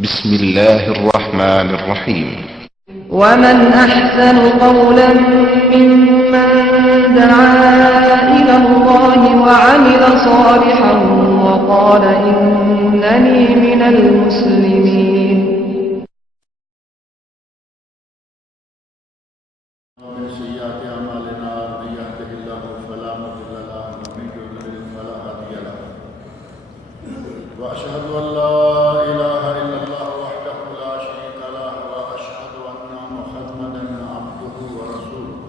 بسم الله الرحمن الرحيم. ومن أحسن قولا ممن دعا إلى الله وعمل صالحا وقال إنني من المسلمين. ومن سيئات أعمالنا من يهده الله فلا مضل له ومن يضلل فلا هادي له وأشهد أن لا إله إلا الله وحده لا شريك له وأشهد أن محمدا عبده ورسوله.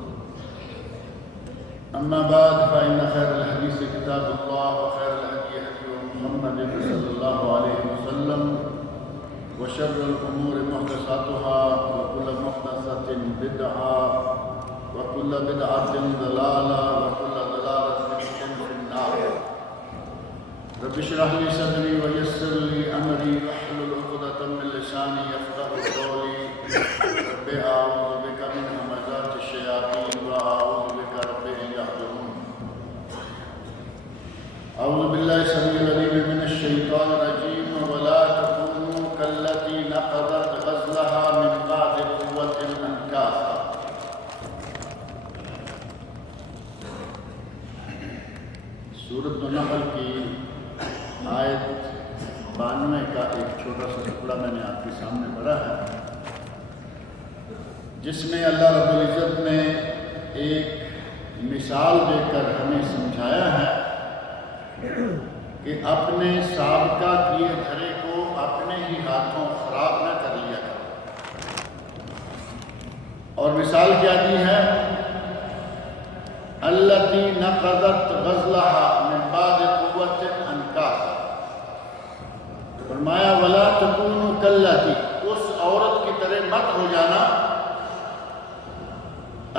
أما بعد فإن خير الحديث كتاب الله وخير الهدي هدي محمد صلى الله عليه وسلم وشر الأمور محدثاتها وكل محدثة بدعة وكل بدعة ضلالة وكل ضلالة في النار. رب اشرح لي صدري ويسر لي أمري واحلل عقدة من لساني يفقهوا قولي. رب أعوذ بك من همزات الشياطين وأعوذ بك رب أن يحضرون. أعوذ بالله السميع العليم من الشيطان الرجيم. ولا تكونوا كالتي نقضت غزلها من بعد قوة أنكاثا. سورۃ النحل کی آیت 92 کا ایک چھوٹا سا ٹکڑا میں نے آپ کے سامنے پڑھا ہے، جس میں اللہ رب العزت نے ایک مثال دے کر ہمیں سمجھایا ہے کہ اپنے سابقہ کیے دھرے کو اپنے ہی ہاتھوں خراب نہ کر لیا کرو. اور مثال کیا دی ہے؟ التی نقضت غزلها من بعد قوت انکاثا. فرمایا ولا تکونوا کاللتی، اس عورت کی طرح مت ہو جانا،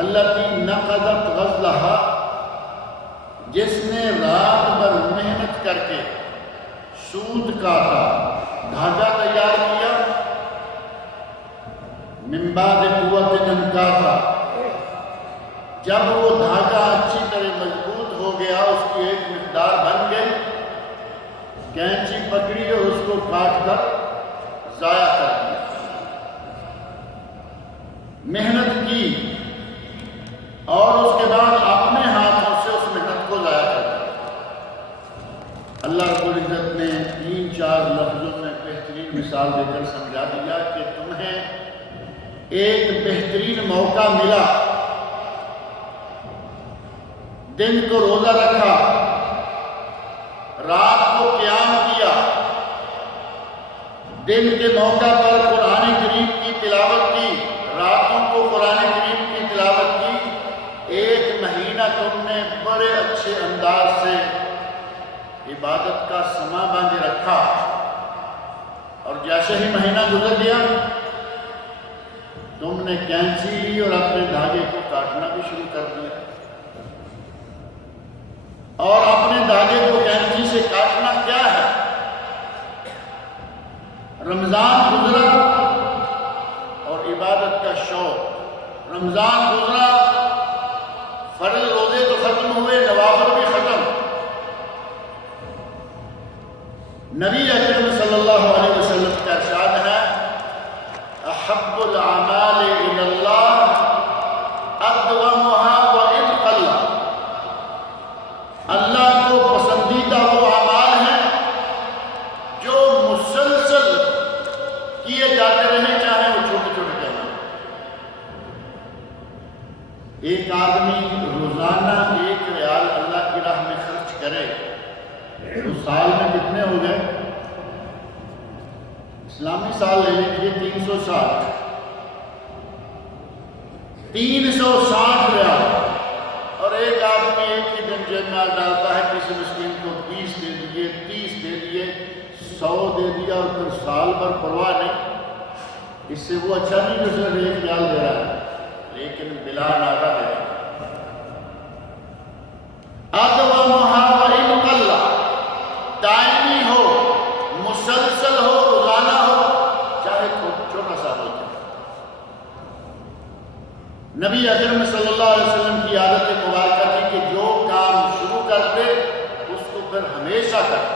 التی نقضت غزلها، جس نے رات بھر محنت کر کے سوت کاٹا، دھاگا تیار کیا، من بعد قوت انکاثا، جب وہ دھاگا اچھی طرح مضبوط ہو گیا، اس کی ایک مقدار بن گئی، کینچی پکڑی اور اس کو کاٹ کر ضائع کر دیا. محنت کی اور اس کے بعد اپنے ہاتھوں سے اس محنت کو ضائع کر دیا. اللہ رب العزت نے 3-4 لفظوں میں بہترین مثال دے کر سمجھا دیا کہ تمہیں ایک بہترین موقع ملا، دن کو روزہ رکھا، رات کو قیام کیا، دن کے موقع پر قرآن کریم کی تلاوت کی، راتوں کو قرآن کریم کی تلاوت کی. 1 مہینہ تم نے بڑے اچھے انداز سے عبادت کا سما باندھے رکھا، اور جیسے ہی مہینہ گزر گیا تم نے کینچی لی اور اپنے دھاگے کو کاٹنا بھی شروع کر دیا. اور اپنے دھاگے کو کینچی سے کاٹنا کیا ہے؟ رمضان گزرا اور عبادت کا شوق، رمضان گزرا، فرض روزے تو ختم ہوئے، نوافل بھی ختم. نبی اکرم صلی اللہ علیہ وسلم کا ارشاد ہے احب الاعمال الی اللہ ادومها وان قل. اللہ کو پسندیدہ وہ اعمال ہیں جو مسلسل کیے جاتے رہیں، چاہے وہ چھوٹے چھوٹے کیوں نہ. ایک آدمی روزانہ 1 ریال اللہ کی راہ میں خرچ کرے تو سال میں کتنے ہو گئے؟ اسلامی سال لے لیجیے 360 ریال. اور ایک آدمی ایک ہی دن جیب میں ڈالتا ہے، کسی مسکین کو 20 دے دیے، 30 دے دیے، 100 دے دیا، اور پھر سال بھر پرواہ نہیں. اس سے وہ اچھا نہیں جو صرف 1 ریال دے رہا ہے، لیکن بلا ناغہ دے رہا ہے. ادومها وان قل، دائمی ہو، مسلسل ہو، روزانہ ہو، چاہے چھوٹا سا ہو جائے. نبی اکرم صلی اللہ علیہ وسلم کی عادت مبارکہ تھی کہ جو کام شروع کرتے اس کو پھر ہمیشہ کرتے.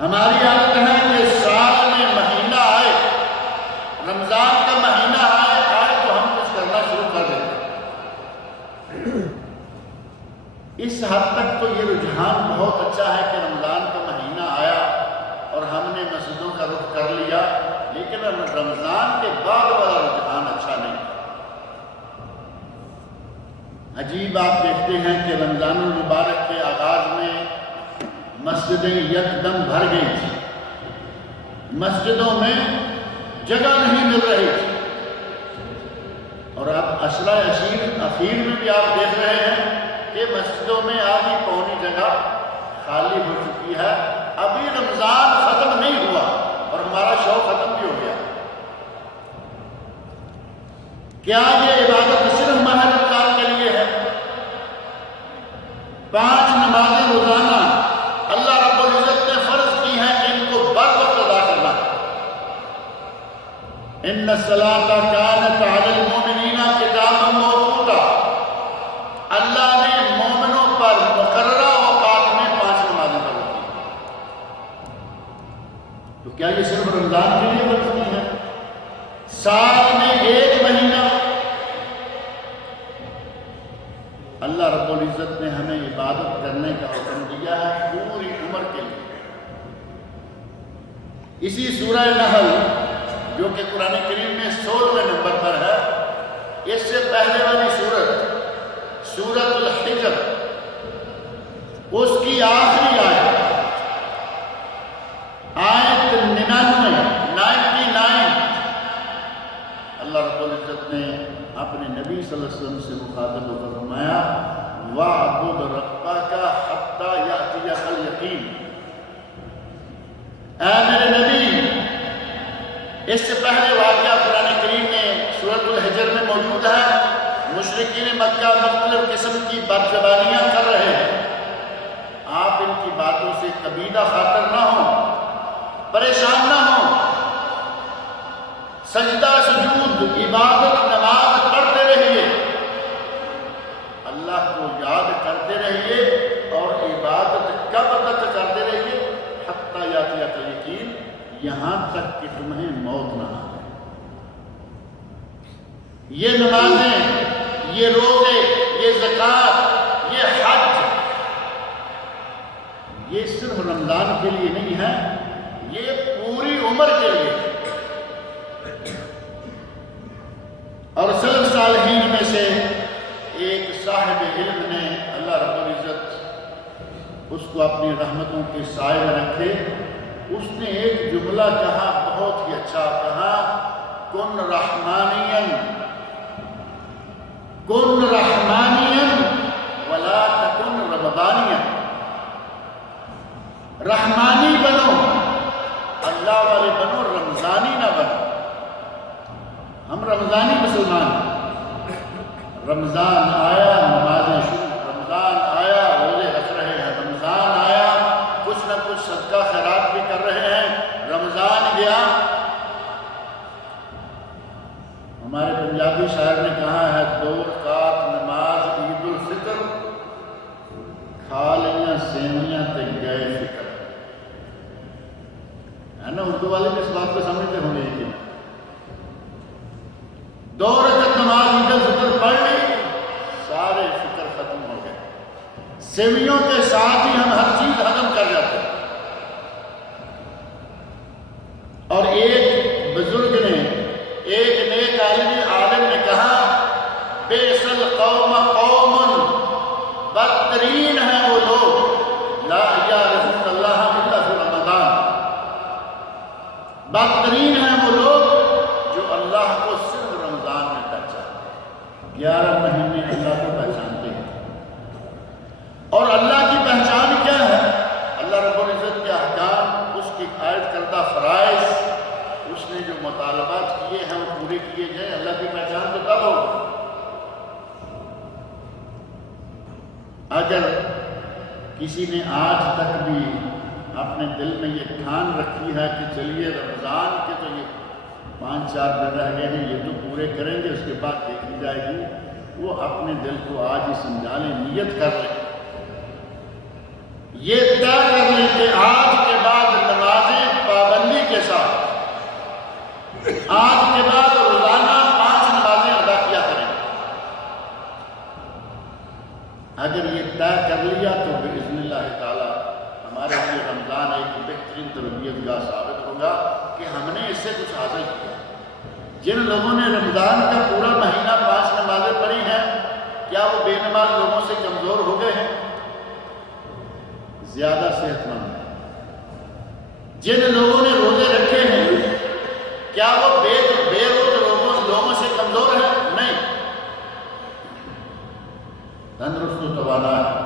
ہماری عادت ہے کہ سال میں مہینے لیکن رمضان کے بعد والا رجحان اچھا نہیں. عجیب آپ دیکھتے ہیں کہ رمضان المبارک کے آغاز میں مسجدیں یکدم بھر گئی تھیں، مسجدوں میں جگہ نہیں مل رہی تھی، اور اب عشرہ اخیر میں بھی آپ دیکھ رہے ہیں کہ مسجدوں میں آدھی پونی جگہ خالی ہو چکی ہے. ابھی رمضان ختم نہیں ہوا اور ہمارا شوق ختم بھی ہو گیا. کیا یہ عبادت صرف ماہ رمضان کے لیے ہے؟ 5 نمازیں روزانہ اللہ رب العزت نے فرض کی ہیں کہ ان کو بر وقت ادا کرنا. ان الصلاۃ کانت علی المؤمنین کتابا موقوتا. اللہ نے مومنوں پر مقررہ اوقات میں 5 نمازیں فرض کی. تو کیا یہ صرف رمضان کے لیے فرض کی ہے؟ سال میں 1 مہینہ اللہ رب العزت نے ہمیں عبادت کرنے کا حکم دیا ہے پوری عمر کے لیے. اسی سورہ نحل جو کہ قرآن کریم میں 16ویں نمبر پر ہے، اس سے پہلے والی سورۃ الحجر، اس کی آخری آیت 99 اللہ رب العزت نے اپنے نبی صلی اللہ علیہ وسلم سے مخاطب ہو کر فرمایا وَاعْبُدْ رَبَّكَ حَتَّى يَأْتِيَكَ الْيَقِينُ. اے میرے نبی، اس سے پہلے واقعہ قرآن کریم میں سورۃ الحجر میں موجود ہے. مشرکین مکہ مختلف قسم کی بدزبانیاں کر رہے ہیں. آپ ان کی باتوں سے کبیدہ خاطر نہ ہوں، پریشان نہ ہوں. سجدہ سجود عبادت نماز پڑھتے رہیے، اللہ کو یاد کرتے رہیے، اور عبادت کب تک کرتے رہیے؟ حتی یاتیک الیقین، یہاں تک کہ تمہیں موت نہ آئے. یہ نمازیں، یہ روزے، یہ زکوٰۃ، یہ حج، یہ صرف رمضان کے لیے نہیں ہے، یہ پوری عمر کے لیے. اور سلف صالحین میں سے ایک صاحب علم نے، اللہ رب العزت اس کو اپنی رحمتوں کے سائے میں رکھے، اس نے ایک جملہ کہا، بہت ہی اچھا کہا، کن رحمانیا ولا تکن رمضانیا. رحمانی بنو، اللہ والے بنو، رمضانی نہ بنو. ہم رمضانی مسلمان ہیں. رمضان آیا نمازیں شروع، رمضان آیا روزے رکھ رہے ہیں، رمضان آیا کچھ نہ کچھ صدقہ خیرات بھی کر رہے ہیں. رمضان گیا، ہمارے پنجابی شاعر نے کہا ہے 2 رکعت نماز عید الفطر، کھا لیاں سیویاں تے گئے فکر. ہے نا، اردو والے بھی اس بات کو سمجھتے ہوں گے کہ 2 رکعت نماز عید الفطر پڑھ لی، سارے فکر ختم ہو گئے. سیویوں کے ساتھ ہی ہم ہر چیز ہضم کر جاتے ہیں. اور ایک بزرگ نے، ایک نیک عالم نے کہا، بئس القوم قوم، بدترین ہیں وہ لوگ لا یعرفون اللہ الا فی رمضان. بدترین ہیں وہ لوگ جو اللہ کو صرف رمضان میں پہچانتے ہیں. 11 مہینے اللہ کو پہچانتے ہیں. اور اللہ کی پہچان کیا ہے؟ اللہ رب العزت کے احکام، اس کی عائد کردہ فرائض، اس نے جو مطالبات کیے ہیں وہ پورے کیے جائیں. اللہ کی پہچان تو تب ہوگی اگر کسی نے آج تک بھی اپنے دل میں یہ ٹھان رکھی ہے کہ چلیے رمضان کے تو یہ 5-4 دن رہ گئے ہیں، یہ تو پورے کریں گے، اس کے بعد دیکھی جائے گی. وہ اپنے دل کو آج ہی سمجھا لیں، نیت کر لیں، یہ طے کر لیں کہ آج کے بعد نمازیں پابندی کے ساتھ، آج کے بعد روزانہ 5 نمازیں ادا کیا کریں. اگر یہ طے کر لیا تو باذن اللہ تعالی ہمارے لیے رمضان ایک بہترین تربیت گاہ ثابت ہو ہوگا کہ ہم نے اس سے کچھ حاصل کیا۔ جن لوگوں نے رمضان کا پورا مہینہ 5 نمازیں پڑھی ہیں، کیا وہ بے نماز لوگوں سے کمزور ہو گئے ہیں؟ زیادہ صحت مند ہیں۔ جن لوگوں نے روزے رکھے ہیں، کیا وہ بے روز لوگوں سے کمزور ہیں؟ نہیں، تندرست و توانا ہے۔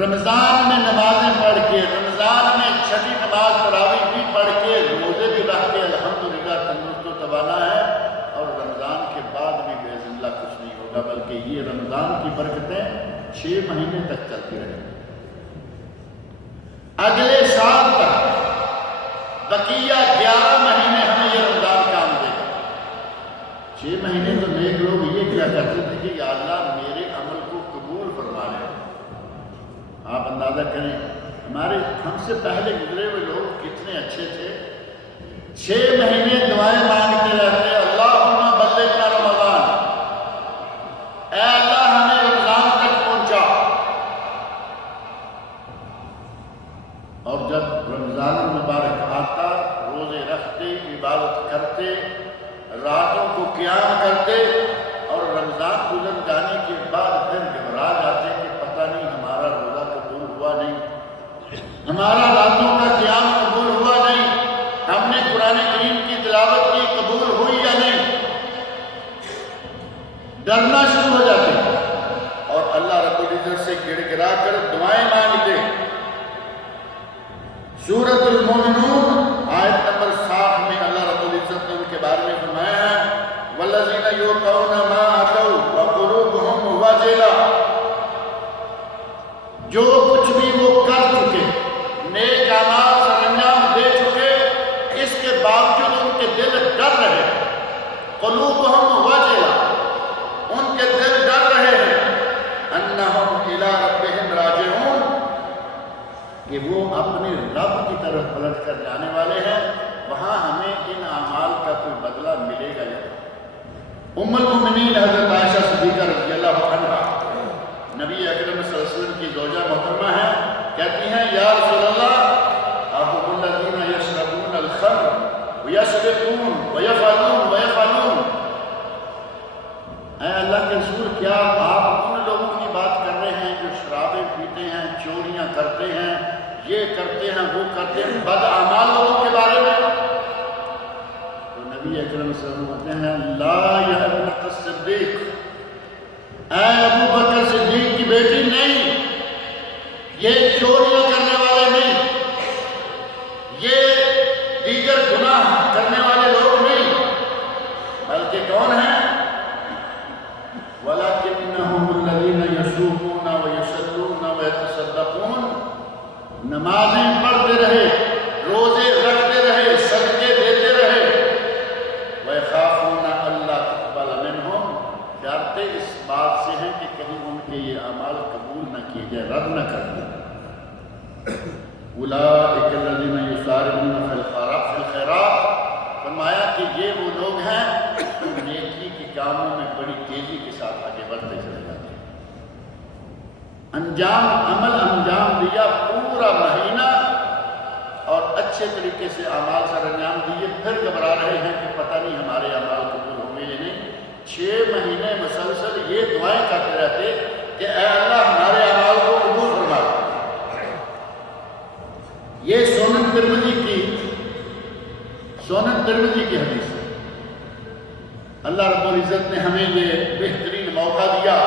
رمضان میں نمازیں پڑھ کے، رمضان میں چھٹی نماز تراویح بھی پڑھ کے، روزے بھی رکھ کے الحمدللہ تندرست و توانا ہے، اور رمضان کے بعد بھی باذن اللہ کچھ نہیں ہوگا، بلکہ یہ رمضان کی برکتیں 6 مہینے تک چلتی رہیں گی۔ اگلے سال تک بقیہ 11 مہینے ہمیں یہ رمضان کام دے گا۔ 6 مہینے تو نیک لوگ یہ کیا کرتے تھے کہ یا اللہ میرے عمل کو قبول فرما لے۔ آپ اندازہ کریں ہم سے پہلے گزرے ہوئے لوگ کتنے اچھے تھے۔ 6 مہینے دعائیں مانگتے رہتے، اللہم بلغنا رمضان، اے اللہ ہمیں رمضان تک پہنچا۔ اور جب رمضان المبارک آتا، روزے رکھتے، عبادت کرتے، راتوں کو قیام کرتے، اور رمضان گزر جانے کے بعد پھر گھبرا جاتے کہ پتہ نہیں ہمارا روزہ قبول ہوا نہیں، ہمارا راتوں کا قیام قبول ہوا نہیں، ہم نے قرآن کریم کی تلاوت کی قبول ہوئی یا نہیں، ڈرنا شروع ہو جاتے اور اللہ رب العزت سے گڑ گڑا کر دعائیں مانگتے۔ سورۃ المومنون آیت نمبر 60 میں اللہ رب العزت نے ان کے بارے میں فرمایا ہے وَالَّذِينَ يُؤْتُونَ مَا آتَوْا وَقُلُوبُهُمْ وَجِلَةٌ، جو کچھ بھی وہ کر چکے، نیک اعمال سر انجام دے چکے، اس کے باوجود ان کے دل ڈر رہے، قلوبہم وجلہ، ان کے دل ڈر رہے ہیں، انہم الی ربہم راجعون، کہ وہ اپنے رب کی طرف پلٹ کر جانے والے ہیں، وہاں ہمیں ان اعمال کا کوئی بدلہ ملے گا یا نہیں۔ ام المؤمنین حضرت عائشہ صدیقہ رضی اللہ عنہا نبی اکرم صلی اللہ علیہ وسلم کی زوجہ محترمہ ہیں، کہتی ہیں یا رسول اللہ اَهُمُ الَّذِينَ يَشْرَبُونَ الْخَمْرَ وَيَسْرِقُونَ وَيَفْعَلُونَ وَيَفْعَلُونَ، اے اللہ کے رسول کیا آپ ان لوگوں کی بات کر رہے ہیں جو شرابیں پیتے ہیں، چوریاں کرتے ہیں، یہ کرتے ہیں، وہ کرتے ہیں، بد اعمال لوگوں کے بارے میں؟ تو نبی اکرم صلی اللہ علیہ وسلم کہتے ہیں لا یا ابنۃ الصدیق، اے ابو بکر صدیق کی بیٹی نہیں، یہ چوریاں کرنے والے نہیں، یہ دیگر گناہ کرنے والے لوگ نہیں، بلکہ کون ہیں؟ وَلَكِنَّهُمُ الَّذِينَ يَصُومُونَ وَيَصَلُّونَ وَيَتَصَدَّقُونَ، نمازیں پڑھتے رہے، روزے رکھتے رہے، صدقے دیتے رہے، وَيَخَافُونَ أَلَّا تُقْبَلَ مِنْهُمْ، ڈرتے اس بات سے ہیں کہ کہیں ان کے یہ اعمال قبول نہ کیے جائے، رد نہ کر دیں۔ أُولَٰئِكَ الَّذِينَ يُسَارِعُونَ فِي الْخَيْرَاتِ، فرمایا کہ یہ وہ لوگ ہیں جو نیکی کے کاموں میں بڑی تیزی کے ساتھ آگے بڑھتے چلے جاتے ہیں۔ عمل انجام دیا، پورا مہینہ اور اچھے طریقے سے اعمال سر انجام دیے، پھر گھبرا رہے ہیں کہ پتہ نہیں ہمارے اعمال قبول ہوں گے یا نہیں۔ 6 مہینے مسلسل یہ دعائیں کرتے رہتے کہ اے اللہ ہمارے اعمال کو قبول فرما۔ یہ سنن ترمذی کی حدیث ہے۔ اللہ رب العزت نے ہمیں یہ بہترین موقع دیا،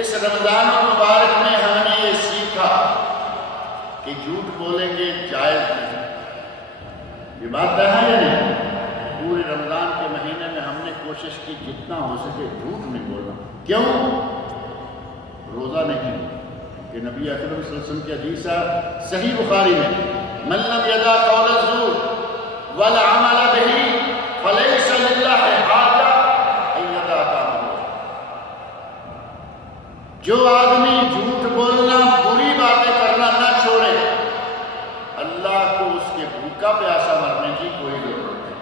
اس رمضان المبارک میں ہم نے یہ سیکھا کہ جھوٹ بولیں گے جائز نہیں۔ یہ بات طے ہے یا نہیں؟ پورے رمضان کے مہینے میں ہم نے کوشش کی جتنا ہو سکے جھوٹ نہیں بولنا۔ کیوں؟ روزہ نہیں، کہ نبی اکرم صلی اللہ علیہ وسلم کی حدیث ہے صحیح بخاری میں من لم یدع قول الزور والعمل به فلیس للہ حاجہ ان یدع طعامہ، جو آدمی جھوٹ بولنا، بری باتیں کرنا نہ چھوڑے، اللہ کو اس کے بھوکا پیاسا مرنے کی کوئی ضرورت نہیں۔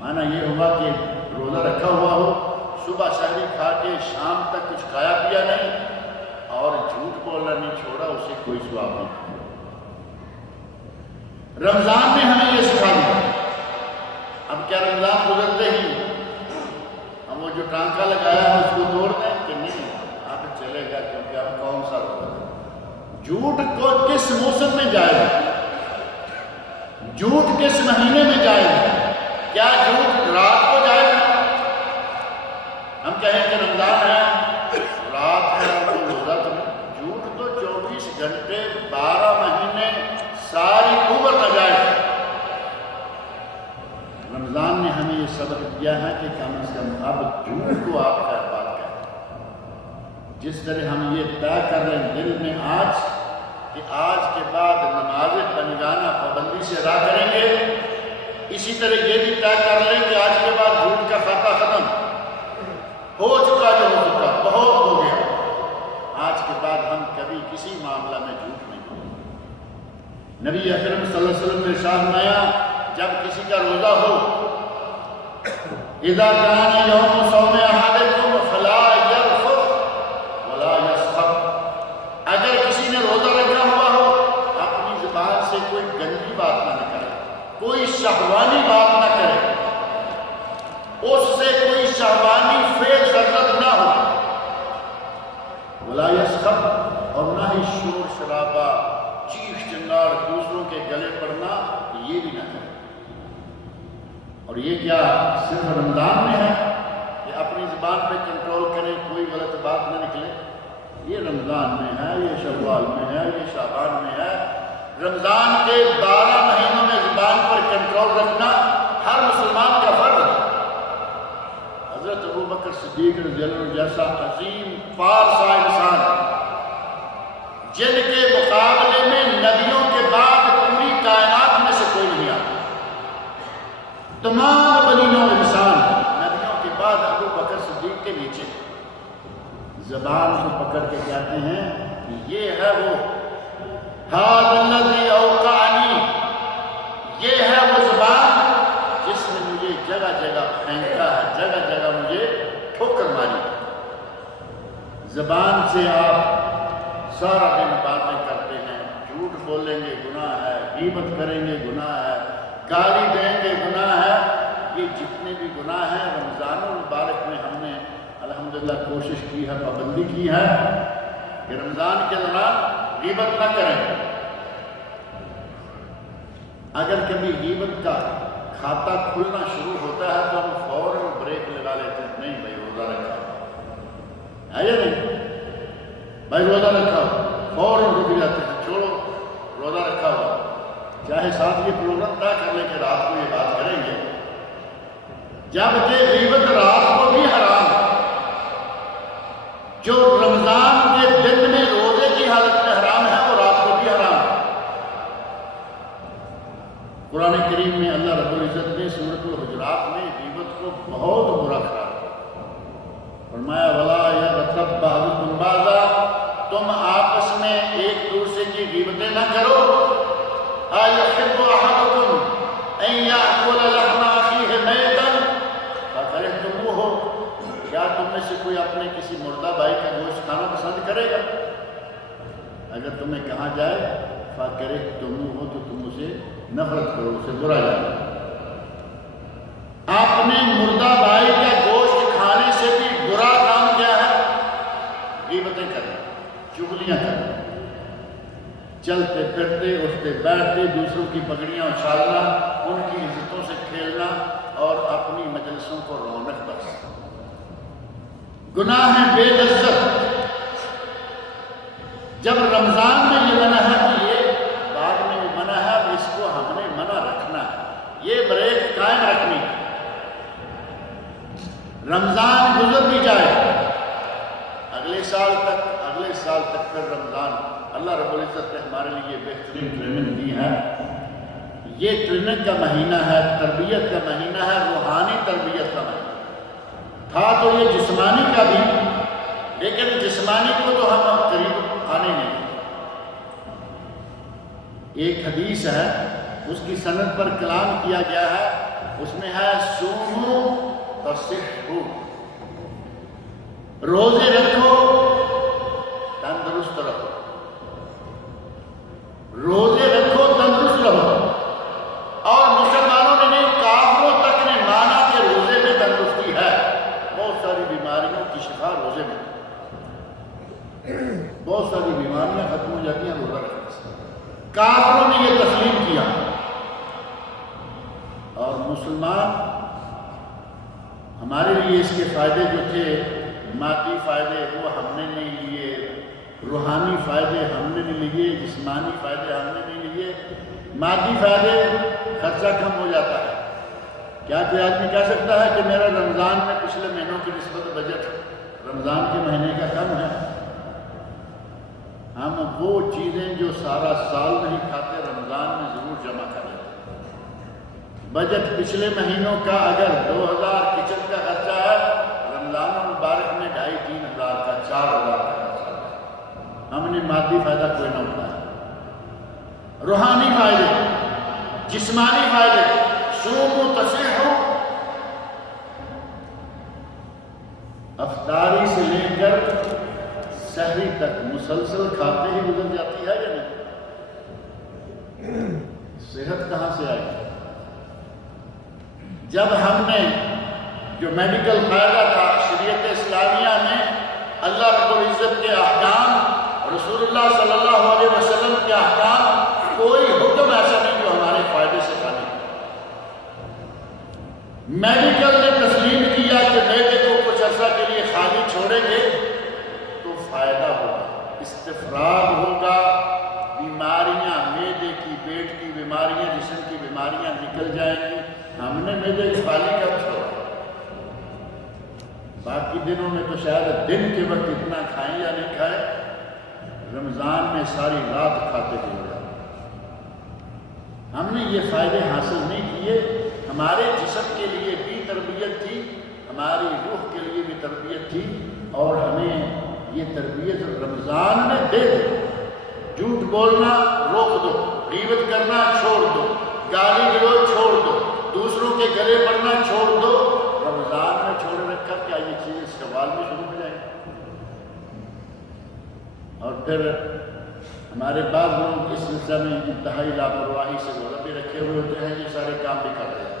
معنی یہ ہوا کہ روزہ رکھا ہوا ہو، صبح سحری کھا کے شام تک کچھ کھایا پیا نہیں، اور جھوٹ بولنا نہیں چھوڑا اسے کوئی ثواب نہیں۔ رمضان نے ہمیں یہ سکھا دیا۔ اب کیا رمضان گزرتے ہی ہم وہ جو ٹانکا لگایا ہے اس کو توڑ دیں کہ نہیں، اب چلے گا کیونکہ اب کون سا روزہ ہے۔ جھوٹ کو کس موسم میں جائے گا؟ جھوٹ کس مہینے میں جائے گا؟ کیا جھوٹ رات کو جائے گا؟ ہم کہیں کہ رمضان ہے، رات ہے تو روزہ تو نہیں۔ جھوٹ تو 24 گھنٹے 12 مہینے ساری عمر نہ جائے گا۔ رمضان نے ہمیں یہ سبق دیا ہے کہ کم از کم اب جھوٹ کو آپ کا بات کریں۔ جس طرح ہم یہ طے کر رہے ہیں دل میں آج کہ آج کے بعد نماز بنگانہ پابندی سے ادا کریں گے، اسی طرح یہ بھی طے کر لیں کہ آج کے بعد جھوٹ کا خطہ ختم ہو چکا، جو ہو چکا بہت ہو گیا۔ آج کے بعد ہم کبھی کسی معاملہ میں جھوٹ نہیں کریں۔ نبی اکرم صلی اللہ علیہ وسلم نے ارشاد فرمایا جب کسی کا روزہ ہو، اذا کان یوم صوم احدکم فلا یرفث ولا یسخب، اگر کسی نے روزہ رکھا ہوا ہو اپنی زبان سے کوئی گندی بات نہ نکالے، کوئی شہوانی بات نہ کرے، اس سے کوئی شہوانی فعل سرزد نہ ہو، ولا یسخب، اور نہ ہی شور شرابہ چیخ چنگار دوسروں کے گلے پڑنا، یہ بھی نہ کرے۔ اور یہ کیا صرف رمضان میں ہے کہ اپنی زبان پہ کنٹرول کریں کوئی غلط بات نہ نکلے؟ یہ رمضان میں ہے، یہ شوال میں ہے، یہ شعبان میں ہے۔ رمضان کے 12 مہینوں میں زبان پر کنٹرول رکھنا ہر مسلمان کا فرض ہے۔ حضرت ابوبکر صدیق رضی اللہ عنہ جیسا عظیم پارسا انسان جن کے مقابلے میں نبیوں کے بعد پوری کائنات میں سے کوئی نہیں آتا، تمام بنی نوع انسان نبیوں کے بعد ابوبکر صدیق کے نیچے، زبان کو پکڑ کے کہتے ہیں یہ ہے وہ ھذا الذی اوقعنی، یہ ہے وہ زبان جس نے مجھے جگہ جگہ پھینکا ہے، جگہ جگہ مجھے ٹھوکر ماری۔ زبان سے آپ سارا دن باتیں کرتے ہیں، جھوٹ بولیں گے گناہ ہے، غیبت کریں گے گناہ ہے، گالی دیں گے گناہ ہے۔ یہ جتنے بھی گناہ ہیں رمضان المبارک میں ہم نے الحمدللہ کوشش کی ہے، پابندی کی ہے کہ رمضان کے دوران غیبت نہ کریں۔ اگر کبھی غیبت کا کھاتا کھلنا شروع ہوتا ہے تو ہم فوراً بریک لگا لیتے ہیں، نہیں بھائی روزہ رکھا ہے یا نہیں، بھائی روزہ رکھا ہو، فوراً رک جاتے ہیں، چھوڑو روزہ رکھا ہوا، چاہے ساتھ یہ پروگرام طے کر لیں کہ رات کو یہ بات کریں گے، جبکہ غیبت رات کو بھی حرام ہے۔ جو رمضان کے دن میں روزے کی حالت میں حرام ہے وہ رات کو بھی حرام ہے۔ قرآن کریم میں اللہ رب العزت نے سورۃ الحجرات میں غیبت کو بہت برا قرار دیا، فرمایا وَلَا يَغْتَبْ بَعْضُكُمْ بَعْضًا، تم آپس میں ایک دوسرے کی غیبتیں نہ کرو۔ أَيُحِبُّ أَحَدُكُمْ أَن يَأْكُلَ لَحْمَ أَخِيهِ مَيْتًا فَكَرِهْتُمُوهُ، کیا تم میں سے کوئی اپنے کسی مردہ بھائی کا گوشت کھانا پسند کرے گا؟ اگر تمہیں کہا جائے فَكَرِهْتُمُوهُ تو تم اسے نفرت کرو، اسے برا جانا۔ اپنے مردہ بھائی کا گوشت کھانے سے بھی برا کام کیا ہے؟ غیبتیں کرنا، چغلیاں کرنا، چلتے پھرتے اٹھتے بیٹھتے دوسروں کی پگڑیاں اچھالنا، ان کی عزتوں سے کھیلنا اور اپنی مجلسوں کو رونق بخشنا۔ گناہ ہے بے لذت۔ جب رمضان میں یہ منع ہے تو یہ بعد میں یہ منع ہے، اب اس کو ہم نے منع رکھنا ہے، یہ بریک قائم رکھنی ہے۔ رمضان گزر بھی جائے، اگلے سال تک پھر رمضان، اللہ رب العزت نے ہمارے لیے بہترین ٹریننگ دی ہے۔ یہ ٹریننگ کا مہینہ ہے، تربیت کا مہینہ ہے، روحانی تربیت کا مہینہ تھا تو یہ جسمانی کا بھی، لیکن جسمانی کو تو ہم قریب آنے نہیں۔ ایک حدیث ہے، اس کی سند پر کلام کیا گیا ہے، اس میں ہے سومو تصحو، روزے رکھو تندرست روزے رکھو تندرست رہو، اور مسلمانوں نے نہیں کافروں تک نے مانا کہ روزے میں تندرستی ہے۔ بہت ساری بیماریوں کی شفا روزے میں، بہت ساری بیماریاں ختم ہو جاتی ہیں روزہ رکھنے سے۔ کافروں نے یہ تسلیم کیا، اور مسلمان ہمارے لیے اس کے فائدے جو تھے، مادی فائدے وہ ہم نے نہیں لیے، روحانی فائدے ہم نے نہیں لیے، جسمانی فائدے ہم نے نہیں لیے۔ مادی فائدے خرچہ کم ہو جاتا ہے۔ کیا کوئی آدمی کہہ سکتا ہے کہ میرا رمضان میں پچھلے مہینوں کی نسبت بجٹ رمضان کے مہینے کا کم ہے؟ ہم وہ چیزیں جو سارا سال نہیں کھاتے رمضان میں ضرور جمع کر لیتے ہیں۔ بجٹ پچھلے مہینوں کا اگر 2000 کچن کا خرچہ ہے، رمضان المبارک میں 2500-3000 کا 4000 کا خرچہ ہے۔ ہم نے مادی فائدہ کوئی نہ اٹھایا۔ روحانی فائدے، جسمانی فائدے، صوموا تصحوا، افطاری سے لے کر سحری تک مسلسل کھاتے ہی گزر جاتی ہے یا نہیں؟ صحت کہاں سے آئی؟ جب ہم نے جو میڈیکل فائدہ تھا شریعت اسلامیہ میں، اللہ رب العزت کے احکام، رسول اللہ صلی اللہ علیہ وسلم کے احکام، کوئی حکم ایسا نہیں جو ہمارے فائدے سے خالی۔ میڈیکل نے تسلیم کیا کہ معدے کو کچھ عرصہ کے لیے خالی چھوڑیں گے تو فائدہ ہوگا، استفراغ ہوگا، بیماریاں معدے کی، پیٹ کی بیماریاں، جسم کی بیماریاں نکل جائیں گی۔ ہم نے معدے کی خالی کب چھوڑا؟ باقی دنوں میں تو شاید دن کے وقت اتنا کھائیں یا نہیں کھائیں، رمضان میں ساری رات کھاتے ہوئے۔ ہم نے یہ فائدے حاصل نہیں کیے۔ ہمارے جسم کے لیے بھی تربیت تھی، ہماری روح کے لیے بھی تربیت تھی، اور ہمیں یہ تربیت رمضان میں دے دی۔ جھوٹ بولنا روک دو، غیبت کرنا چھوڑ دو، گالی گلوچ چھوڑ دو، دوسروں کے گلے پڑنا چھوڑ دو۔ رمضان میں چھوڑ رکھا، کیا یہ چیز شوال میں شروع ہو جائے گی؟ اور پھر ہمارے بعض لوگ اس سلسلہ میں انتہائی لاپرواہی سے روزہ بھی رکھے ہوئے ہوتے ہیں، یہ سارے کام بھی کرتے ہیں۔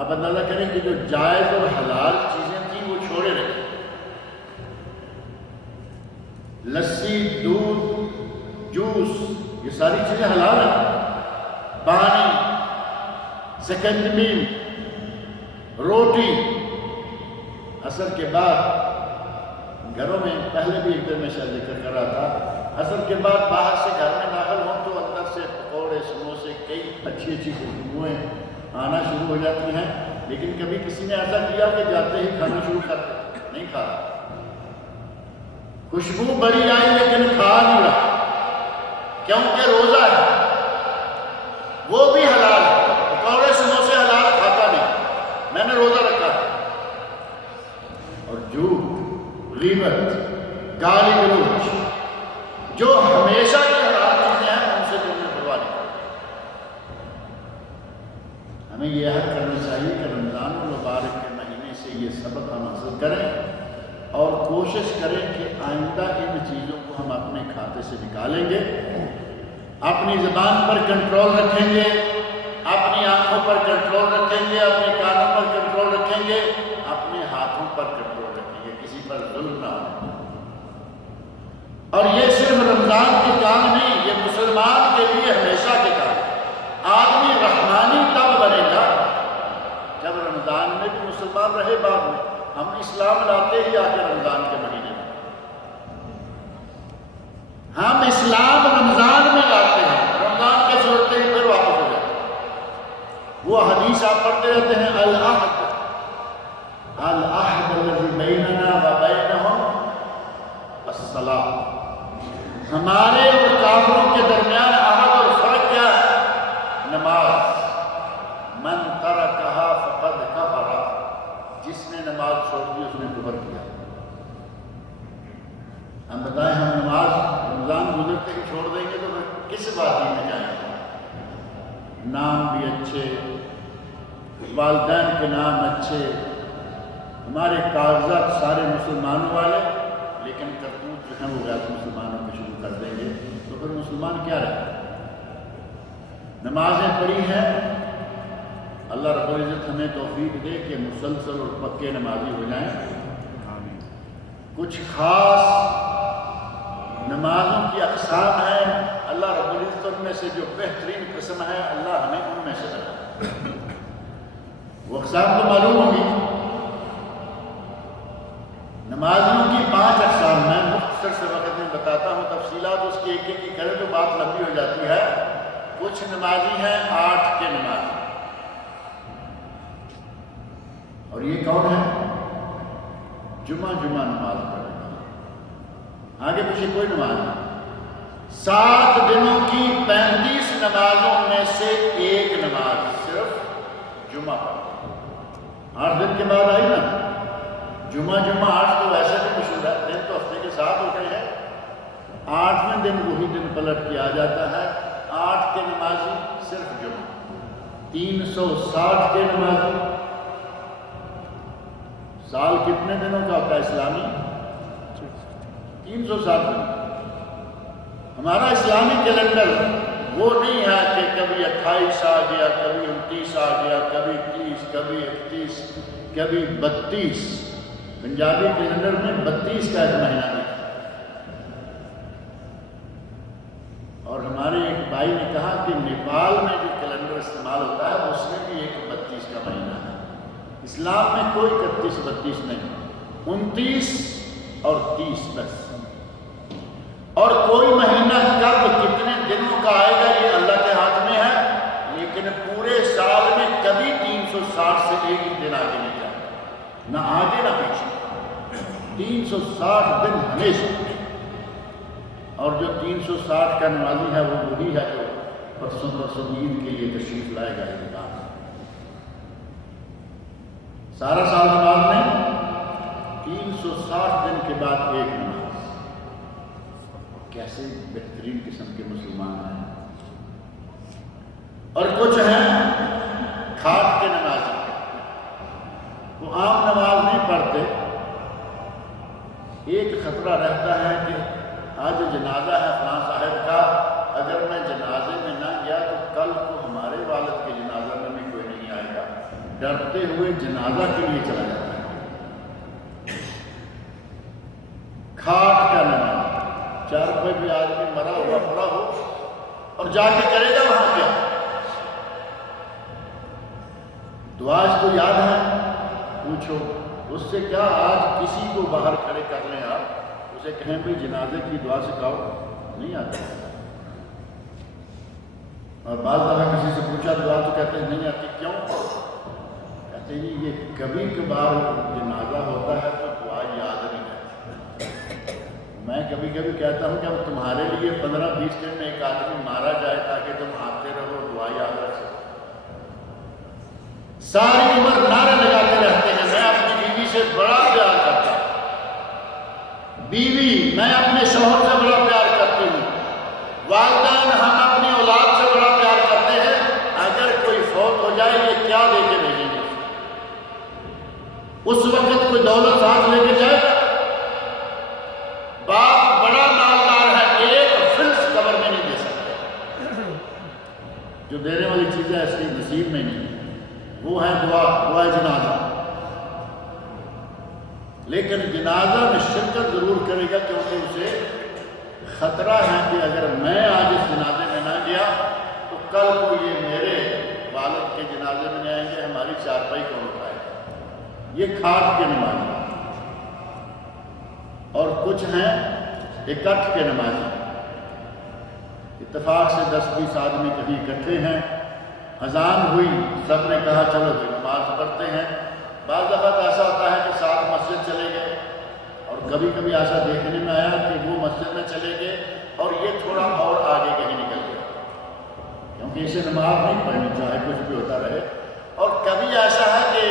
آپ اندازہ کریں کہ جو جائز اور حلال چیزیں تھیں وہ چھوڑے رکھے۔ لسی، دودھ، جوس، یہ ساری چیزیں حلال ہیں۔ پانی، سیکنڈ میل، روٹی، عصر کے بعد گھروں میں، پہلے بھی ایک دن میں شاید ذکر کر رہا تھا، عصر کے بعد باہر سے گھر میں داخل ہوں تو اندر سے پکوڑے، سموسے، کئی اچھی اچھی خوشبوئیں آنا شروع ہو جاتی ہیں، لیکن کبھی کسی نے ایسا کیا کہ جاتے ہی کھانا شروع کر نہیں کھا رہا۔ خوشبو بڑی آئی لیکن کھا نہیں رہا، کیونکہ روزہ ہے، وہ بھی حلال ہے۔ پکوڑے، سموسے حلال کھاتا نہیں، میں نے روزہ رکھا ہے۔ اور جھوٹ، غیبت، گالی گلوچ، جو ہمیشہ کی حرام چیزیں ہیں، ان سے دل میں پرواہ نہیں۔ ہمیں یہ عہد کرنا چاہیے کہ رمضان المبارک کے مہینے سے یہ سبق ہم حاصل کریں، اور کوشش کریں کہ آئندہ ان چیزوں کو ہم اپنے کھاتے سے نکالیں گے، اپنی زبان پر کنٹرول رکھیں گے، اپنی آنکھوں پر کنٹرول رکھیں گے، اپنے کانوں پر کنٹرول رکھیں گے، اپنے ہاتھوں پر کنٹرول رکھیں گے، کسی پر ظلم نہ ہو۔ اور یہ صرف رمضان کے کام نہیں، یہ مسلمان کے لیے ہمیشہ کے کام۔ آدمی رحمانی تب بنے گا جب رمضان میں بھی مسلمان رہے۔ بعد میں ہم اسلام لاتے ہی آ کے رمضان کے مہینے میں، ہم اسلام رمضان میں لاتے ہیں، رمضان کے چھوڑتے ہی پھر واپس ہو جاتے ہیں۔ وہ حدیث آپ پڑھتے رہتے ہیں، العہد الذی بیننا و بینہم الصلاۃ۔ ہمارے اور کافروں کے درمیان عہد اور فرق کیا ہے؟ نماز۔ من ترکہا فقد کفر، جس نے نماز چھوڑ دی اس نے کفر کیا۔ ہم بتائیں، ہم نماز رمضان گزرتے ہی چھوڑ دیں گے تو کس بات میں جائیں گے؟ نام بھی اچھے، والدین کے نام اچھے، ہمارے کاغذات سارے مسلمانوں والے، لیکن کرتوت جو ہیں وہ غیر مسلمانوں کے شروع کر دیں گے، تو پھر مسلمان کیا رہے؟ نمازیں پڑھی ہیں، اللہ رب العزت ہمیں توفیق دے کہ مسلسل اور پکے نمازی ہو جائیں۔ کچھ خاص نمازوں کی اقسام ہیں، اللہ رب العزت ان میں سے جو بہترین قسم ہے اللہ ہمیں ان میں سے رکھے۔ وہ اقسام تو معلوم ہوگی۔ نمازیوں کی 5 اقسام میں مختصر سے وقت میں بتاتا ہوں، تفصیلات اس کی ایک ایک کی کرے تو بات لمبی ہو جاتی ہے۔ کچھ نمازی ہیں 8 کے نمازی، اور یہ کون ہے؟ جمعہ نماز پڑھنے والا، آگے پیچھے کوئی نماز نہیں۔ 7 دنوں کی 35 نمازوں میں سے ایک نماز صرف جمعہ پڑھتے 8 دن کے بعد آئی نا جمعہ 8 تو ویسے بھی مشہور ہے، دن تو ہفتے کے 7 ہو گئے ہیں، 8ویں دن وہی دن پلٹ کے آ جاتا ہے۔ 8 کے نمازی صرف جمعہ، 360 کے نمازی۔ سال کتنے دنوں کا ہوتا ہے اسلامی؟ 360 دن۔ ہمارا اسلامی کیلنڈر وہ نہیں ہے کہ کبھی 28 آ گیا، کبھی 29 آ گیا، کبھی 30، کبھی 31، کبھی 32۔ پنجابی کیلنڈر میں 32 کا ایک مہینہ ہے۔ اور ہمارے ایک بھائی نے کہا کہ نیپال میں جو کیلنڈر استعمال ہوتا ہے اس میں بھی ایک 32 کا مہینہ ہے۔ اسلام میں کوئی 31-32 نہیں، 29 اور 30 بس۔ اور کوئی مہینہ کب کتنے دنوں کا آئے گا یہ اللہ کے ہاتھ میں ہے، لیکن پورے سال میں کبھی 360 سے ایک ہی دن آگے نہیں جاتا، نہ آگے نہ پیچھے، 360 دن ہمیشہ۔ اور جو 360 کا نمازی ہے وہ وہی ہے جو پرسوں عید کے لیے تشریف لائے گا اعتکاف۔ سارا سال نماز نہیں، 360 دن کے بعد ایک نماز۔ کیسے بہترین قسم کے مسلمان ہیں۔ اور کچھ ہیں کھاٹ کے نمازی، وہ عام نماز نہیں پڑھتے، ایک خطرہ رہتا ہے کہ آج جنازہ ہے فلاں صاحب کا، اگر میں جنازے میں نہ گیا تو کل کو ہمارے والد کے جنازہ میں بھی کوئی نہیں آئے گا، ڈرتے ہوئے جنازہ کے لیے چلا جاتا ہے۔ کھاٹ کا نماز، 4 روپے بھی آدمی مرا ہوا پڑا ہو اور جا کے کرے گا وہاں کیا؟ دعا اس کو یاد ہے؟ پوچھو اس سے کیا، آج کسی کو باہر کھڑے کر لیں آپ، اسے کہیں بھی جنازے کی دعا سکھاؤ، نہیں آتا۔ اور بعض دفعہ کسی سے پوچھا دعا تو کہتے ہیں نہیں آتی، کیوں؟ کہتے ہیں یہ کبھی کبھار جنازہ ہوتا ہے تو دعا یاد نہیں ہے۔ میں کبھی کہتا ہوں کہ اب تمہارے لیے 15-20 دن میں ایک آدمی مارا جائے تاکہ تم آتے رہو، دعا یاد رکھ سکو۔ ساری عمر نعرے لگاتے رہتے ہیں میں اپنی بیوی سے بڑا پیار کرتا ہوں، بیوی میں اپنے شوہر سے بڑا پیار کرتی ہوں، والدین ہم اپنی اولاد سے بڑا پیار کرتے ہیں، اگر کوئی فوت ہو جائے یہ کیا دے کے بھیجیں گے؟ اس وقت کوئی دولت ساتھ لے کے جائے گا؟ باپ بڑا مالدار ہے، ایک فلس قبر میں نہیں دے سکتے، جو دینے والی چیزیں اس کی نصیب میں نہیں، وہ ہے دعا جنازہ۔ لیکن جنازہ میں شرکت ضرور کرے گا کیونکہ اسے خطرہ ہے کہ اگر میں آج اس جنازے میں نہ گیا تو کل کو یہ میرے والد کے جنازے میں نہیں آئیں گے، ہماری چارپائی کون اٹھائے گا۔ یہ کھاٹ کے نمازی۔ اور کچھ ہیں اکٹھ کے نمازی، اتفاق سے 10-20 آدمی کہیں اکٹھے ہیں، اذان ہوئی، سب نے کہا چلو بھی نماز پڑھتے ہیں۔ بعض دفعہ ایسا ہوتا ہے کہ ساتھ مسجد چلے گئے، اور کبھی کبھی ایسا دیکھنے میں آیا کہ وہ مسجد میں چلے گئے اور یہ تھوڑا اور آگے کہیں نکل گیا، کیونکہ اسے نماز نہیں پڑھنی چاہے کچھ بھی ہوتا رہے۔ اور کبھی ایسا ہے کہ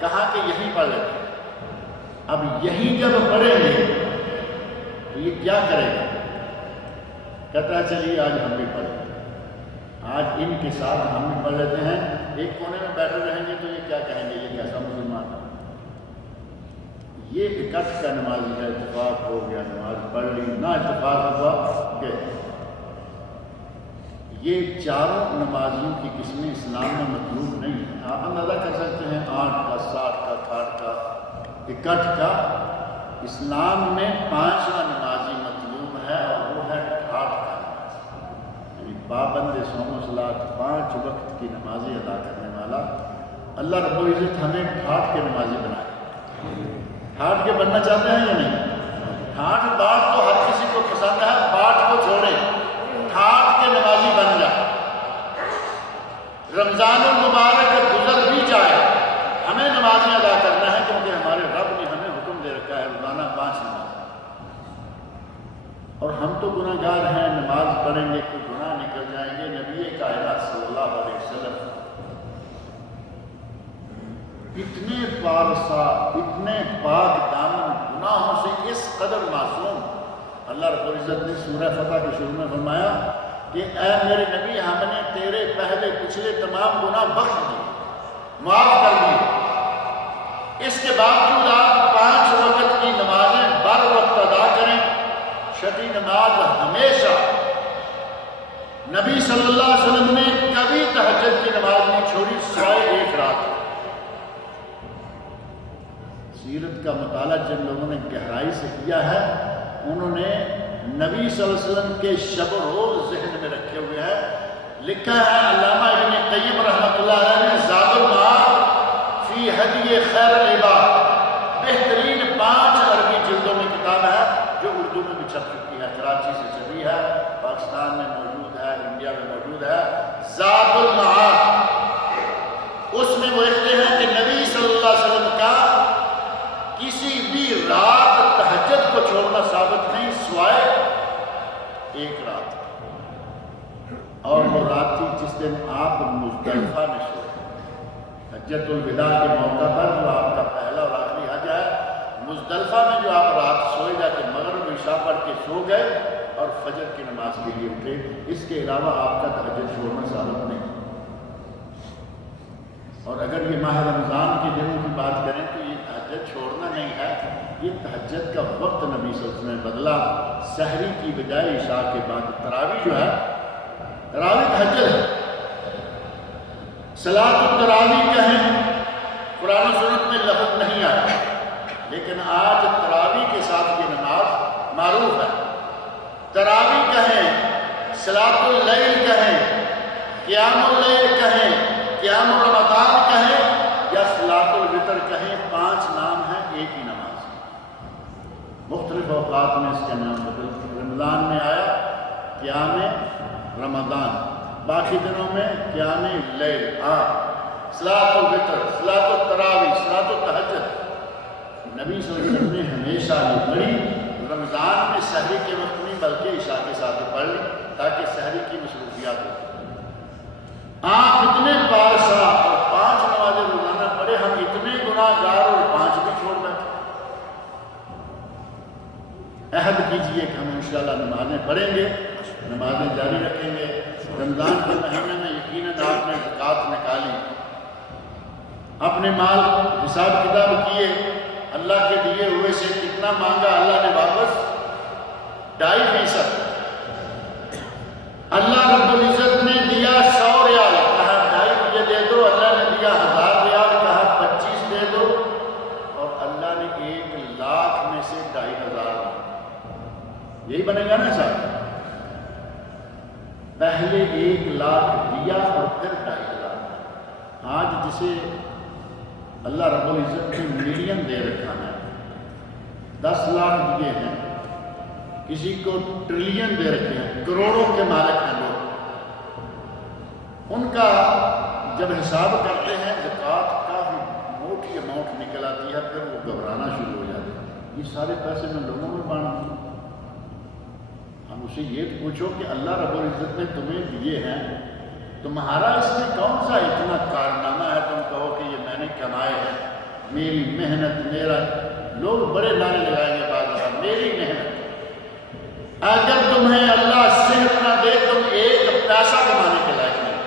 کہا کہ یہی پڑھ لیتے ہیں، اب یہی جب پڑھیں گے تو یہ کیا کرے گا؟ کہتا ہے چلیے آج ہم بھی پڑھیں، آج ان کے ساتھ ہم بھی پڑھ لیتے ہیں، ایک کونے میں بیٹھے رہیں گے تو یہ کیا کہیں گے یہ کیسا مسلمان ہے۔ یہ اکٹھ کا نمازی ہے، اتفاق ہو گیا نماز پڑھ لی، نہ اتفاق ہوا کہ یہ چاروں نمازیوں کی قسمیں اسلام میں مطلوب نہیں ہیں۔ آپ اندازہ کر سکتے ہیں 8 کا 60 کا 68 کا 61 کا، اسلام میں 5واں نمازی مطلوب ہے اور وہ ہے 68 کا، یعنی پابند صوم و صلاۃ 5 وقت کی نمازیں ادا کرنے والا۔ اللہ رب العزت ہمیں 68 کے نمازی بنائے۔ 68 کے بننا چاہتے ہیں یا نہیں؟ 68 بات تو ہر کسی کو پسند ہے، بات کو چھوڑے 68 کے نمازی بن جائے۔ رمضان المبارک گزر بھی جائے، ہمیں نمازیں ادا کرنا ہے، کیونکہ ہمارے رب نے ہمیں حکم دے رکھا ہے روزانہ 5 نماز۔ اور ہم تو گناہ گار ہیں، نماز پڑھیں گے تو گناہ نکل جائیں گے۔ نبی کائنات صلی اللہ علیہ وسلم اتنے پارسا، اتنے پاک دامن، گناہوں سے اس قدر معصوم۔ اللہ رب العزت نے سورہ فتح کے شروع میں فرمایا کہ اے میرے نبی، ہم نے تیرے پہلے پچھلے تمام گناہ بخش دیے، معاف کر دیے۔ اس کے باوجود آپ 5 وقت کی نمازیں بر وقت ادا کریں۔ شفیع نماز ہمیشہ، نبی صلی اللہ علیہ وسلم نے کبھی تہجد کی نماز نہیں چھوڑی سوائے 1 رات۔ سیرت کا مطالعہ جن لوگوں نے گہرائی سے کیا ہے، انہوں نے نبی صلی اللہ علیہ وسلم کے شب و روز ذہن میں رکھے ہوئے ہیں۔ لکھا ہے علامہ ابن قیم رحمۃ اللہ علیہ نے زاد المعاد فی ہدی خیر العباد، بہترین 5 عربی جلدوں میں کتاب ہے جو اردو میں بھی چھپ چکی ہے، کراچی سے چھپی ہے، پاکستان میں موجود ہے، انڈیا میں موجود ہے، زاد المعاد۔ اس میں وہ لکھتے ہیں کہ نبی صلی اللہ علیہ وسلم کا کسی بھی رات تہجد کو چھوڑنا ثابت نہیں سوائے 1 رات، اور وہ رات تھی جس دن آپ مزدلفہ میں سوئے۔ حجۃ الوداع کے موقع پر جو آپ کا پہلا اور آخری حج ہے، مزدلفہ میں جو آپ رات سوئے جا کے مغرب عشاء پڑھ کے سو گئے اور فجر کی نماز کے لیے اٹھے، اس کے علاوہ آپ کا تہجد چھوڑنا ثابت نہیں۔ اور اگر یہ ماہ رمضان کے دنوں کی بات کریں تو یہ تہجد چھوڑنا نہیں ہے، یہ تہجد کا وقت نبی صلی اللہ علیہ وسلم نے بدلا۔ سحری کی بجائے عشاء کے بعد تراویح جو ہے، تراویح تہجد ہے۔ صلاۃ التراویح کہیں، قرآن و سنت میں لفظ نہیں آیا، لیکن آج تراویح کے ساتھ یہ نماز معروف ہے۔ تراویح کہیں، صلاۃ اللیل کہیں، قیام اللیل کہیں، قیام رمضان کہیں یا صلاۃ الوتر کہیں، 5 نام ہیں ایک ہی نماز۔ مختلف اوقات میں اس کا نام بدل، رمضان میں آیا قیام رمضان، باقی دنوں میں قیام لیل، صلاۃ الوتر، صلاۃ التراویح، صلاۃ التہجد۔ نبی صلی اللہ علیہ وسلم نے ہمیشہ یہ پڑھی، رمضان میں سحری کے وقت نہیں بلکہ عشاء کے ساتھ پڑھ لی تاکہ سحری کی مصروفیات ہو۔ آپ اتنے پارسا اور 5 نمازیں روزانہ پڑھے، ہم اتنے گناہ گار اور 5 بھی چھوڑ بیٹھے۔ عہد کیجئے کہ ہم انشاءاللہ نمازیں پڑھیں گے، نمازیں جاری رکھیں گے۔ رمضان کے مہینے میں یقیناً آپ نے زکوٰۃ نکالی، اپنے مال حساب کتاب کیے، اللہ کے دیے ہوئے سے کتنا مانگا، اللہ نے واپس 2.5%۔ اللہ رب العزت نے دیا 100 ریال، کہا 2.5 مجھے دے دو، اللہ نے دیا 1000 ریال، کہا 25 دے دو، اور اللہ نے 1 لاکھ میں سے 2.500، یہی بنے گا نا صاحب؟ پہلے 1 لاکھ دیا اور پھر 2.500۔ آج جسے اللہ رب العزت نے ملین دے رکھا ہے، 10 لاکھ دیے ہیں، کسی کو ٹریلین دے رکھے ہیں، کروڑوں کے مالک ہیں لوگ، ان کا جب حساب کرتے ہیں زکوٰۃ کافی موٹی اماؤنٹ نکل آتی ہے، پھر وہ گھبرانا شروع ہو جاتے ہیں، یہ سارے پیسے میں لوگوں میں بانٹ دوں۔ ہم اسے یہ پوچھو کہ اللہ رب العزت نے تمہیں دیے ہیں، تمہارا اس میں کون سا اتنا کارنامہ ہے تم کہو کہ یہ میں نے کمائے ہیں، میری محنت، میرا۔ لوگ بڑے نعرے لگائیں گے بعض دفعہ، میری محنت۔ اگر تمہیں اللہ صحت نہ دے تم 1 پیسہ کمانے کے لائق نہیں،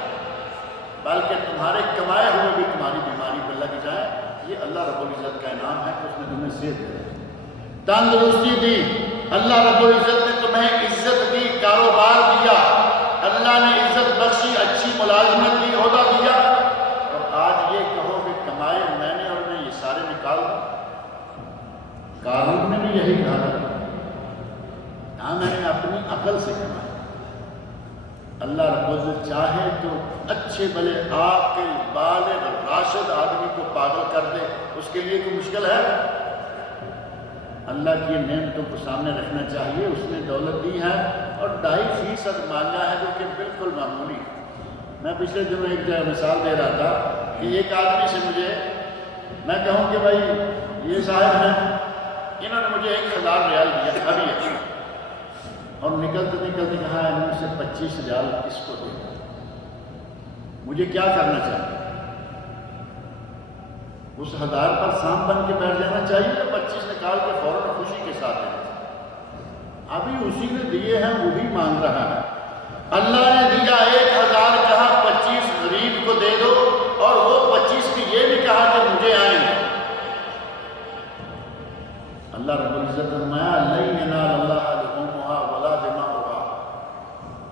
بلکہ تمہارے کمائے ہوئے بھی تمہاری بیماری پہ لگ جائے، یہ اللہ رب العزت کا انعام ہے کہ اس نے تمہیں صحت دی، تندرستی دی، اللہ رب العزت نے تمہیں عزت دی، کاروبار دیا، اللہ نے عزت یہی کہا میں نے اپنی عقل سے کمایا۔ اللہ رب العزت چاہے تو اچھے بھلے آپ کے بالغ راشد آدمی کو پاگل کر دے، اس کے لیے کوئی مشکل ہے؟ اللہ کی نعمتوں کو سامنے رکھنا چاہیے۔ اس نے دولت دی ہے اور 2.5% مانگا ہے جو کہ بالکل معمولی ہے۔ میں پچھلے دنوں ایک جگہ مثال دے رہا تھا کہ ایک آدمی سے میں کہوں کہ بھائی یہ صاحب ہیں، انہوں نے مجھے 1000 ریال دیا ابھی اور نکلتے نکلتے کہا ان میں سے 25 ریال اس کو دے، مجھے کیا کرنا چاہیے؟ اس 1000 پر سام بن کے بیٹھ جانا چاہیے یا 25 نکال کے فوراً خوشی کے ساتھ دینا چاہیے؟ ابھی اسی نے دیے ہیں وہی مانگ رہا ہے۔ اللہ نے دیا 1000، کہا 25 غریب کو دے دو، اور وہ 25 بھی یہ بھی کہا کہ مجھے آئیں گے۔ اللہ رب العزت نے فرمایا لن ینال اللہ لحومھا ولا دماؤھا،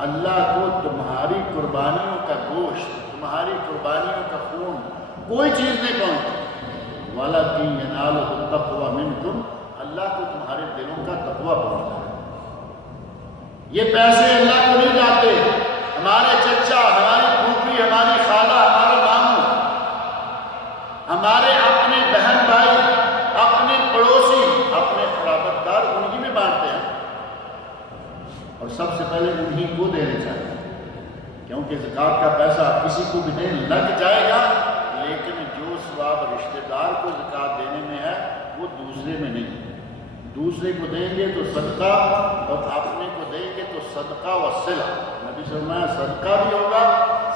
اللہ کو تمہاری قربانیوں کا گوشت، تمہاری قربانیوں کا خون کوئی چیز نہیں پہنچتی، وَلَكِنْ يَنَالُهُ التَّقْوَى مِنْكُمْ، اللہ کو تمہارے دلوں کا تقویٰ پہنچتا ہے۔ یہ پیسے اللہ کو نہیں جاتے، ہمارے چچا، ہماری پھوپھی، ہماری خالہ، ہمارے ماموں، ہمارے اپنے بہن بھائی، اپنے پڑوسی، اپنے قرابت دار انہی میں بانٹتے ہیں، اور سب سے پہلے انہی کو دینے چاہیے، کیونکہ زکوٰۃ کا پیسہ کسی کو بھی نہیں لگ جائے گا، لیکن جو ثواب رشتہ دار کو زکوٰۃ دینے میں ہے وہ دوسرے میں نہیں۔ دوسرے کو دیں گے تو صدقہ، اور اپنے کو دیں گے تو صدقہ و صلہ، نبی صلی اللہ علیہ وسلم صدقہ بھی ہوگا،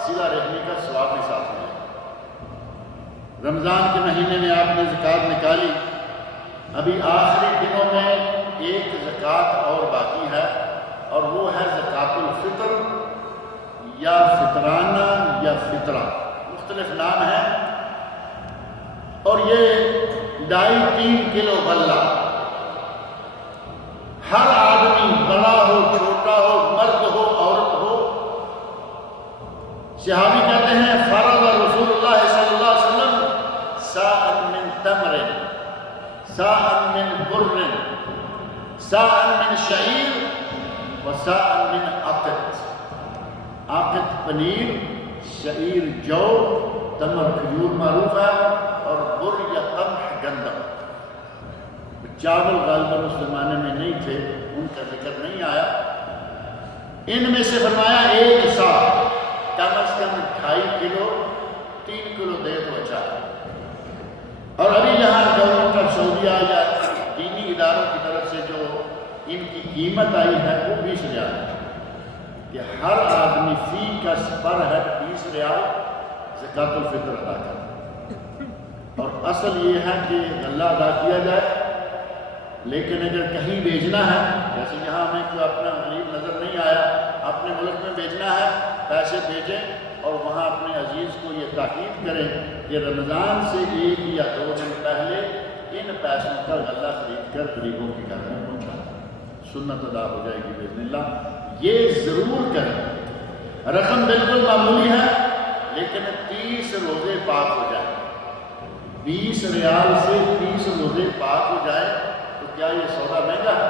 صلہ رحمی کا ثواب بھی ساتھ ملے گا۔ رمضان کے مہینے میں آپ نے زکوٰۃ نکالی، ابھی آخری دنوں میں ایک زکوٰۃ اور باقی ہے، اور وہ ہے زکوٰۃ الفطر یا فطرانہ یا فطرہ، مختلف نام ہے، اور یہ 2.5-3 کلو غلہ، ہر آدمی بڑا ہو چھوٹا ہو مرد ہو عورت ہو۔ صحابی کہتے ہیں فرض رسول اللہ صلی اللہ علیہ وسلم ساءً من تمر، ساءً من بر، ساءً من شعیر و ساءً من عقد۔ عقد پنیر، شعیر جو، تمر کھجور معروف ہے، اور بر یا قمح گندم۔ چاول غالباً اس زمانے میں نہیں تھے، ان کا ذکر نہیں آیا۔ ان میں سے فرمایا ایک سا، کم از کم 2.5 کلو، 3 کلو دے تو اچھا ہے۔ اور ابھی یہاں گورنمنٹ آف سعودیہ یا دینی اداروں کی طرف سے جو ان کی قیمت آئی ہے وہ 20 ریال ہے، کہ ہر آدمی فی کا پر ہے 20 ریال زکوٰۃ الفطر ادا کرے، اور اصل یہ ہے کہ غلہ ادا کیا جائے، لیکن اگر کہیں بھیجنا ہے، جیسے یہاں ہمیں کوئی اپنا غریب نظر نہیں آیا، اپنے ملک میں بھیجنا ہے، پیسے بھیجیں اور وہاں اپنے عزیز کو یہ تاکید کریں کہ رمضان سے 1 یا 2 دن پہلے ان پیسوں کا غلہ خرید کر غریبوں کے گھر میں پہنچا، سنت ادا ہو جائے گی باذن اللہ۔ یہ ضرور کریں، رقم بالکل معمولی ہے، لیکن 30 روزے پاک ہو جائیں، 20 ریال سے 30 روزے پاک ہو جائے تو کیا یہ سودا مہنگا ہے؟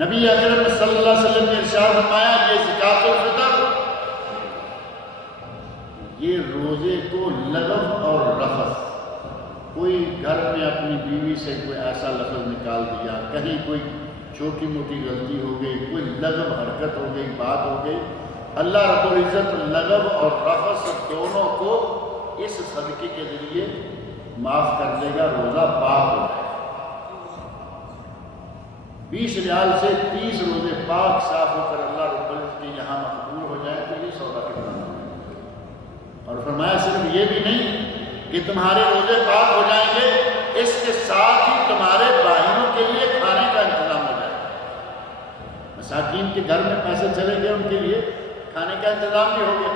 نبی اکرم صلی اللہ علیہ وسلم نے ارشاد فرمایا یہ زکوٰۃ الفطر، یہ روزے کو لغو اور رفث، کوئی گھر میں اپنی بیوی سے کوئی ایسا لفظ نکال دیا، کہیں کوئی چھوٹی موٹی غلطی ہو گئی، کوئی لغو حرکت ہو گئی، بات ہو گئی، اللہ رب العزت لغو اور رفث دونوں کو اس صدقے کے ذریعے معاف کر دے گا، روزہ پاک ہو جائے گا۔ 20 ریال سے 30 روزے پاک صاف ہو کر اللہ رب العزت کے یہاں مقبول ہو جائے تو یہ سودا کتنا ہے۔ اور فرمایا صرف یہ بھی نہیں کہ تمہارے روزے پاک ہو جائیں گے، اس کے ساتھ ہی تمہارے بھائیوں کے لیے کھانے کا انتظام ہو جائے گا۔ مساکین کے گھر میں پیسے چلے گئے، ان کے لیے کھانے کا انتظام بھی ہو گیا۔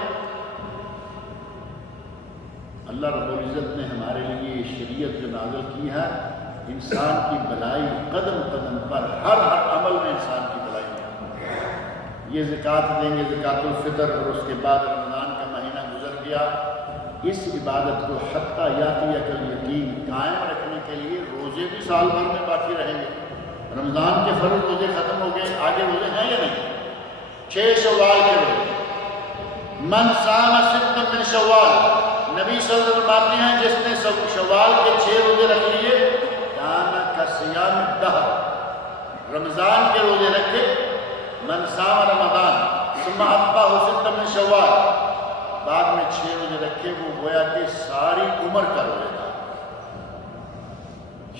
اللہ رب العزت نے ہمارے لیے یہ شریعت جو نازل کی ہے، انسان کی بھلائی قدم قدم پر، ہر عمل میں انسان کی بھلائی ہے۔ یہ زکوٰۃ دیں گے، زکوٰۃ الفطر، اور اس کے بعد رمضان کا مہینہ گزر گیا، اس عبادت کو حتیٰ یاتیک الیقین قائم رکھنے کے لیے روزہ روزے بھی سال بھر میں باقی رہیں گے. رمضان کے فرض روزے ختم ہو گئے، آگے روزے ہیں یا نہیں؟ 6 شوال کے روزے. من صام ستا من شوال، نبی صلی اللہ علیہ وسلم فرماتے ہیں جس نے شوال کے 6 روزے رکھ لیے، کان کصیام الدہر، رمضان کے روزے رکھے. من صام رمضان ثم اتبعہ ستا من شوال، بعد میں 6 روزے رکھے، وہ گویا کہ ساری عمر کا روزے دار.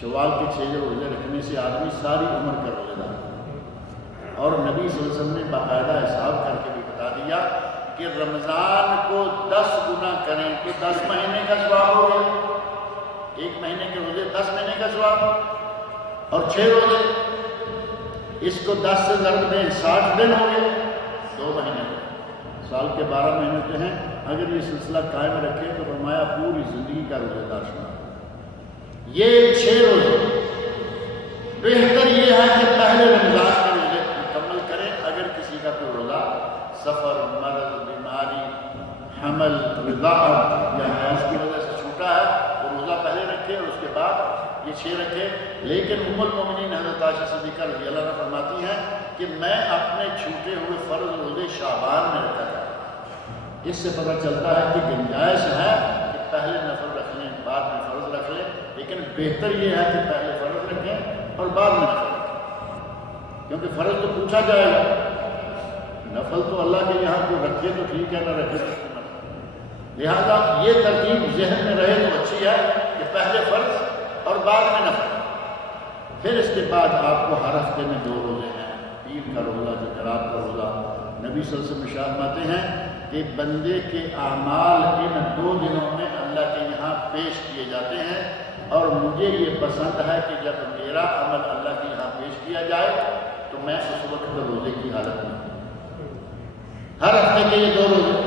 شوال کے 6 روزے رکھنے سے آدمی ساری عمر کا روزے دار. اور نبی صلی اللہ علیہ وسلم نے باقاعدہ حساب کر کے بھی بتا دیا کہ رمضان کو 10 گنا کریں تو 10 مہینے کا ثواب ہو گیا. 1 مہینے کے روزے 10 مہینے کا ثواب، اور 6 روزے اس کو 10 سے ضرب دیں 60 دن ہو گئے، 2 مہینے. سال کے 12 مہینے ہوتے ہیں. اگر یہ سلسلہ قائم رکھے تو فرمایا پوری زندگی کا روزے دار شمار. یہ 6 روزے بہتر یہ ہے کہ پہلے رمضان کے روزے مکمل کریں. اگر کسی کا کوئی روزہ سفر، مرض، بیماری، حمل، رضاعت یا حیض کی وجہ سے چھوٹا ہے، وہ روزہ پہلے رکھے اور اس کے بعد یہ 6 رکھے. لیکن ام المومنین حضرت عائشہ صدیقہ رضی اللہ عنہا فرماتی ہیں کہ میں اپنے چھوٹے ہوئے فرض روزے شعبان میں رکھا تھا. اس سے پتہ چلتا ہے کہ گنجائش ہے کہ پہلے نفل رکھ لیں بعد میں فرض رکھ لیں، لیکن بہتر یہ ہے کہ پہلے فرض رکھیں اور بعد میں نفل رکھیں، کیونکہ فرض تو پوچھا جائے گا. نفل تو اللہ کے یہاں کو رکھے تو ٹھیک ہے، نہ رکھے تو ٹھیک ہے. لہذا یہ ترتیب ذہن میں رہے تو اچھی ہے کہ پہلے فرض اور بعد میں نفل. پھر اس کے بعد آپ کو ہر ہفتے میں 2 روزے ہیں. عید کا روزہ، جمعرات کا روزہ. نبی صلی اللہ علیہ وسلم ارشاد فرماتے ہیں کہ بندے کے اعمال ان 2 دنوں میں اللہ کے یہاں پیش کیے جاتے ہیں، اور مجھے یہ پسند ہے کہ جب میرا عمل اللہ کے یہاں پیش کیا جائے تو میں اس وقت روزے کی حالت میں ہوں. ہر ہفتے کے یہ 2 روزے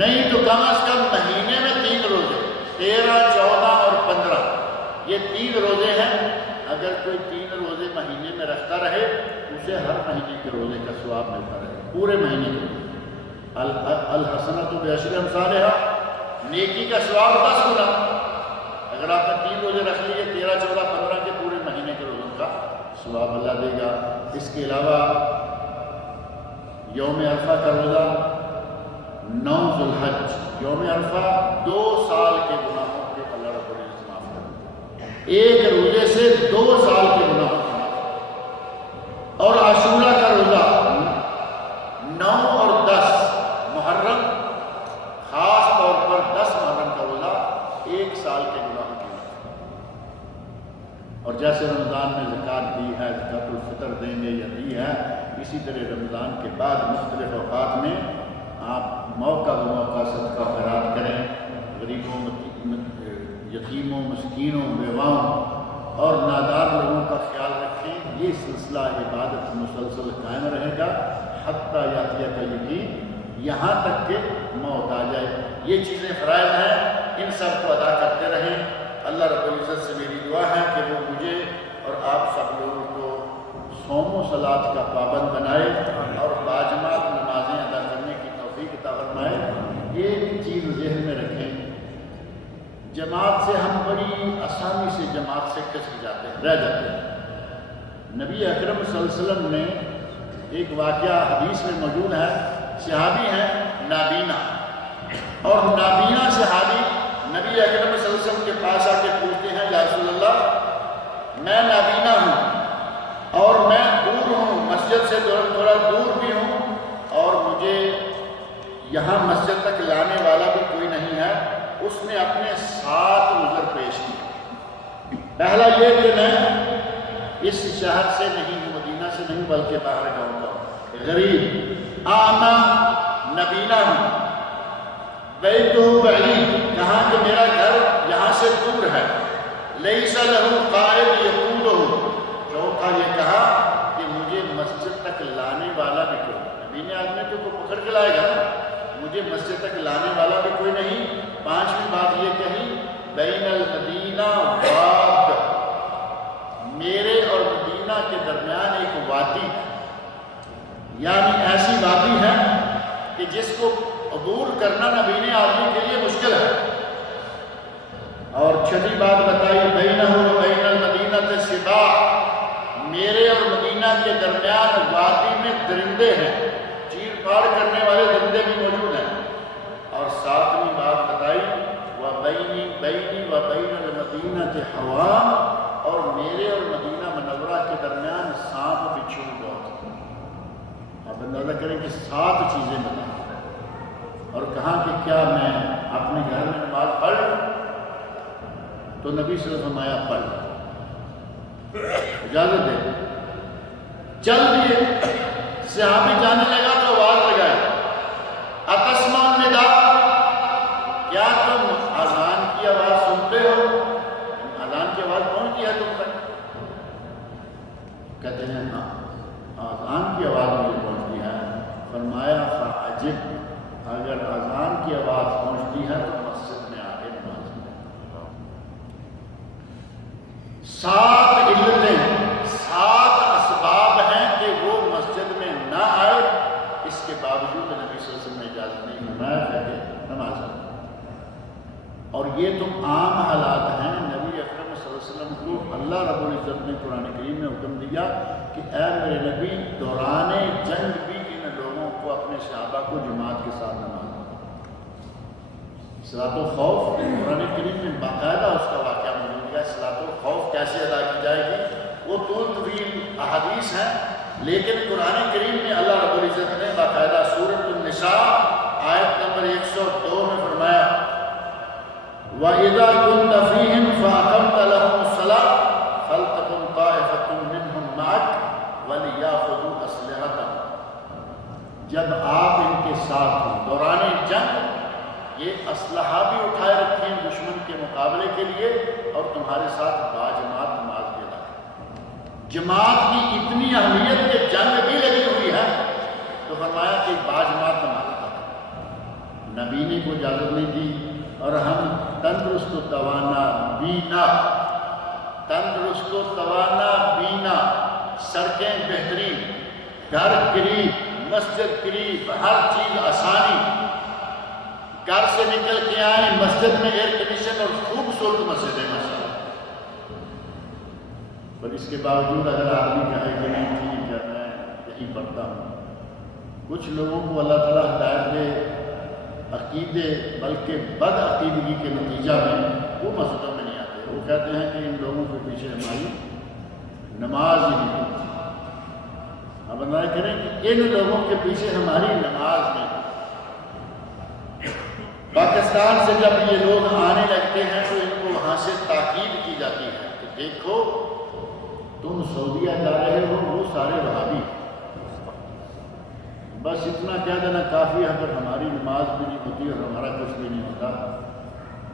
نہیں تو کم از کم مہینے میں 3 روزے، 13، 14 اور 15، یہ 3 روزے ہیں. اگر کوئی 3 روزے مہینے میں رکھتا رہے اسے ہر مہینے کے روزے کا ثواب ملتا رہے، پورے مہینے کے. الحسنۃ بعشر امثالھا، نیکی کا ثواب 10 گنا. اگر آپ نے 3 روزے رکھ لیے 13، 14، 15 کے پورے مہینے کے روزوں کا ثواب اللہ دے گا. اس کے علاوہ یوم عرفہ کا روزہ، 9 ذو الحج. یوم عرفہ 2 سال کے گناہوں کے اللہ رب العزت معاف کرے. ایک روزے سے 2 سال کے گناہوں کے معاف. اور عاشورہ کا روزہ 9 اور 10 محرم، خاص طور پر 10 محرم کا روزہ 1 سال کے گناہوں کی معاف. اور جیسے رمضان میں زکوٰۃ دی ہے، زکوٰۃ الفطر دیں گے یا دی ہے، اسی طرح رمضان کے بعد مختلف اوقات میں آپ موقع بموقع صدقہ خیرات کریں. غریبوں، یتیموں، مسکینوں، بیواؤں اور نادار لوگوں کا خیال رکھیں. یہ سلسلہ عبادت مسلسل قائم رہے گا حتیٰ یاتیہ یقین، یہاں تک کہ موت آ جائے. یہ چیزیں فرائض ہیں، ان سب کو ادا کرتے رہیں. اللہ رب العزت سے میری دعا ہے کہ وہ مجھے اور آپ سب لوگوں کو صوم و صلاۃ کا پابند بنائے اور باجماعت نمازیں ادا کرنے کی توفیق عطا فرمائے. یہ چیز ذہن میں رکھیں، جماعت سے ہم بڑی آسانی سے جماعت سے کھسک جاتے ہیں، رہ جاتے ہیں. نبی اکرم صلی اللہ علیہ وسلم نے ایک واقعہ حدیث میں موجود ہے. صحابی ہیں نابینا، اور نابینا صحابی نبی اکرم صلی اللہ علیہ وسلم کے پاس آ کے پوچھتے ہیں یا رسول اللہ میں نابینا ہوں اور میں دور ہوں، مسجد سے تھوڑا دور بھی ہوں، اور مجھے یہاں مسجد تک لانے والا بھی کوئی نہیں ہے. اس نے اپنے 7 عذر پیش کیے. پہلا یہ کہ میں اس شہر سے نہیں ہوں، مدینہ سے نہیں بلکہ باہر گاؤں کا غریب، اعمیٰ، نبینا ہوں. بیتہ بعید، کہاں کہ میرا گھر یہاں سے دور ہے. لیس لہ قائد یقودہ، چوتھا یہ کہا کہ مجھے مسجد تک لانے والا بھی کوئی، نبی آدمی تو پکڑ کے لائے گا، مجھے مسجد تک لانے والا بھی کوئی نہیں. 5ویں بات یہ کہی بین المدینہ واد، میرے اور مدینہ کے درمیان ایک وادی ہے، یعنی ایسی وادی ہے کہ جس کو عبور کرنا نبینے آدمی کے لیے مشکل ہے. اور 6ٹھی بات بتائی بینہ و بین المدینہ المدینہ سباع، میرے اور مدینہ کے درمیان وادی میں درندے ہیں، چیر پھاڑ کرنے والے درندے بھی موجود ہیں۔ اور ساتویں بات بتائی وَبَيْنِي وَبَيْنَ الْمَدِينَةِ حَوَامٌ، اور میرے اور مدینہ منورہ کے درمیان سانپ بچھو بہت۔ آپ اندازہ کریں کہ 7 چیزیں بتائیں، اور کہا کہ کیا میں اپنے گھر میں نماز پڑھ لوں؟ تو نبی صلی اللہ علیہ وسلم آیا پڑھ، اجازت دے، چل دیے۔ صحابی جانے لگا تو آواز لگائی اتسمع النداء، کیا تم اذان کی آواز سنتے ہو؟ اذان کی آواز پہنچتی ہے تم تک؟ کہتے ہیں ہاں اذان کی آواز مجھے پہنچتی ہے۔ فرمایا فعجب، اگر اذان کی آواز پہنچتی ہے تو مسجد میں آ کے نماز پڑھو۔ 7 علتیں، 7 اسباب ہیں کہ وہ مسجد میں نہ آئے، اس کے باوجود نبی صلی اللہ علیہ وسلم نے اجازت نہیں فرمایا کہ نماز پڑھو۔ اور یہ تو عام حالات ہیں۔ نبی اکرم صلی اللہ علیہ وسلم کو اللہ رب العزت نے قرآن کریم میں حکم دیا کہ اے میرے نبی دوران جنگ بھی ان لوگوں کو، اپنے صحابہ کو جماعت کے ساتھ نماز پڑھو۔ صلاۃ الخوف قرآن کریم میں باقاعدہ اس کا واقعہ موجود ہے۔ صلاۃ الخوف کیسے ادا کی جائے گی وہ طویل احادیث ہیں، لیکن قرآن کریم میں اللہ رب العزت نے باقاعدہ سورۃ النساء آیت نمبر 102 میں فرمایا وَإِذَا كُنْتَ فِيهِمْ فَأَقَمْتَ لَهُمُ الصَّلَاةَ فَلْتَكُنْ طَائِفَةٌ مِّنْهُمْ مَعَكَ وَلْيَأْخُذُوا أَسْلِحَتَهُمْ، جب آپ ان کے ساتھ ہوں دوران جنگ، یہ اسلحہ بھی اٹھائے رکھیں دشمن کے مقابلے کے لیے، اور تمہارے ساتھ باجماعت نماز بھی ادا کریں۔ جماعت کی اتنی اہمیت کہ جنگ بھی لگی ہوئی ہے تو فرمایا کہ باجماعت نماز ادا کریں۔ نبی نے کوئی اجازت نہیں دی، اور ہم تندرست و توانا بینا، تندرست و توانا بینا، سڑکیں بہترین، گھر قریب، مسجد قریب، ہر چیز آسانی، گھر سے نکل کے آئیں مسجد میں ایئر کنڈیشن اور خوبصورت مسجد ہے ماشاءاللہ، پر اس کے باوجود اگر آدمی کہے کہ نہیں ٹھیک ہے میں یہی پڑھتا ہوں، کچھ لوگوں کو اللہ تعالیٰ ہدایت دے عقیدے بلکہ بد عقیدگی کے نتیجہ میں وہ مسجدوں میں نہیں آتے، وہ کہتے ہیں کہ ان لوگوں کے پیچھے ہماری نماز ہی نہیں ہوتی۔ اب اندازہ کریں کہ ان لوگوں کے پیچھے ہماری نماز نہیں ہوتی۔ پاکستان سے جب یہ لوگ آنے لگتے ہیں تو ان کو وہاں سے تاکید کی جاتی ہے کہ دیکھو تم سعودیہ جا رہے ہو، وہ سارے وہابی، بس اتنا کہہ دینا کافی ہے، اگر ہماری نماز بھی نہیں ہوتی اور ہمارا کچھ بھی نہیں ہوتا۔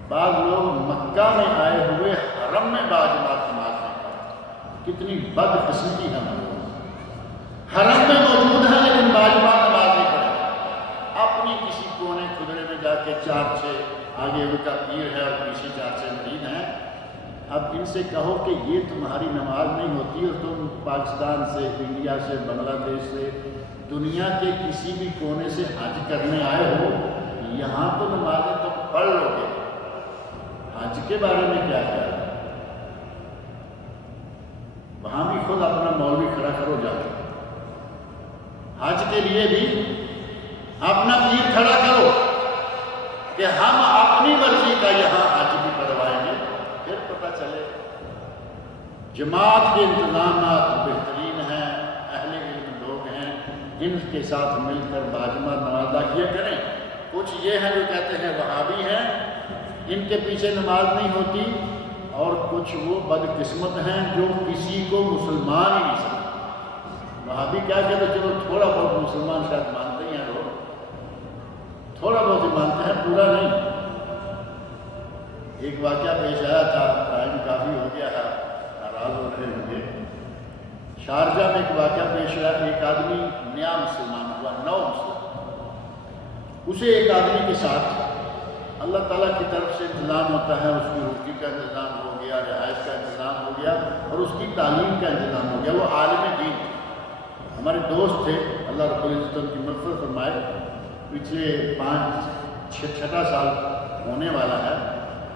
بعض لوگ مکہ میں آئے ہوئے حرم میں باجماعت نماز نہیں پڑھتے، کتنی بد قسمتی ہے ہمارے حرم میں موجود ہیں لیکن باجماعت نماز نہیں پڑھتے، اپنی کسی کونے خدرے میں جا کے 4-6 آگے ان کا پیر ہے اور پیچھے 4-6 مرید ہیں۔ اب ان سے کہو کہ یہ تمہاری نماز نہیں ہوتی اور تم پاکستان سے، انڈیا سے، بنگلہ دیش سے، دنیا کے کسی بھی کونے سے حج کرنے آئے ہو، یہاں تو نمازیں تم پڑھ لو گے، حج کے بارے میں کیا خیال ہے؟ وہاں بھی خود اپنا مولوی کھڑا کرو جا کے، حج کے لیے بھی اپنا پیر کھڑا کرو کہ ہم اپنی مرضی کا یہاں حج بھی پڑھوائیں گے، پھر پتہ چلے۔ جماعت کے انتظامات بہترین ہیں، اہل علم لوگ ہیں، ان کے ساتھ مل کر باجماعت نماز ادا کیا کریں۔ کچھ یہ ہیں جو کہتے ہیں وہابی ہیں، ان کے پیچھے نماز نہیں ہوتی، اور کچھ وہ بدقسمت ہیں جو کسی کو مسلمان ہی نہیں سمجھتے۔ وہابی کیا کہتے ہیں چلو تھوڑا بہت مسلمان شاید مانتے ہیں لوگ، تھوڑا بہت ہی مانتے ہیں، پورا نہیں۔ ایک واقعہ پیش آیا تھا، ٹائم کافی ہو گیا ہے، ناراض ہو رہے ہوں گے۔ شارجہ میں ایک واقعہ پیش آیا، ایک آدمی نیا مسلمان ہوا، نو مسلمان، اسے ایک آدمی کے ساتھ اللہ تعالیٰ کی طرف سے انتظام ہوتا ہے، اس کی روٹی کا انتظام ہو گیا، رہائش کا انتظام ہو گیا، اور اس کی تعلیم کا انتظام ہو گیا۔ وہ عالم دین ہمارے دوست تھے، اللہ رب العزت ان کی مغفرت فرمائے، پچھلے 5-6 سال ہونے والا ہے،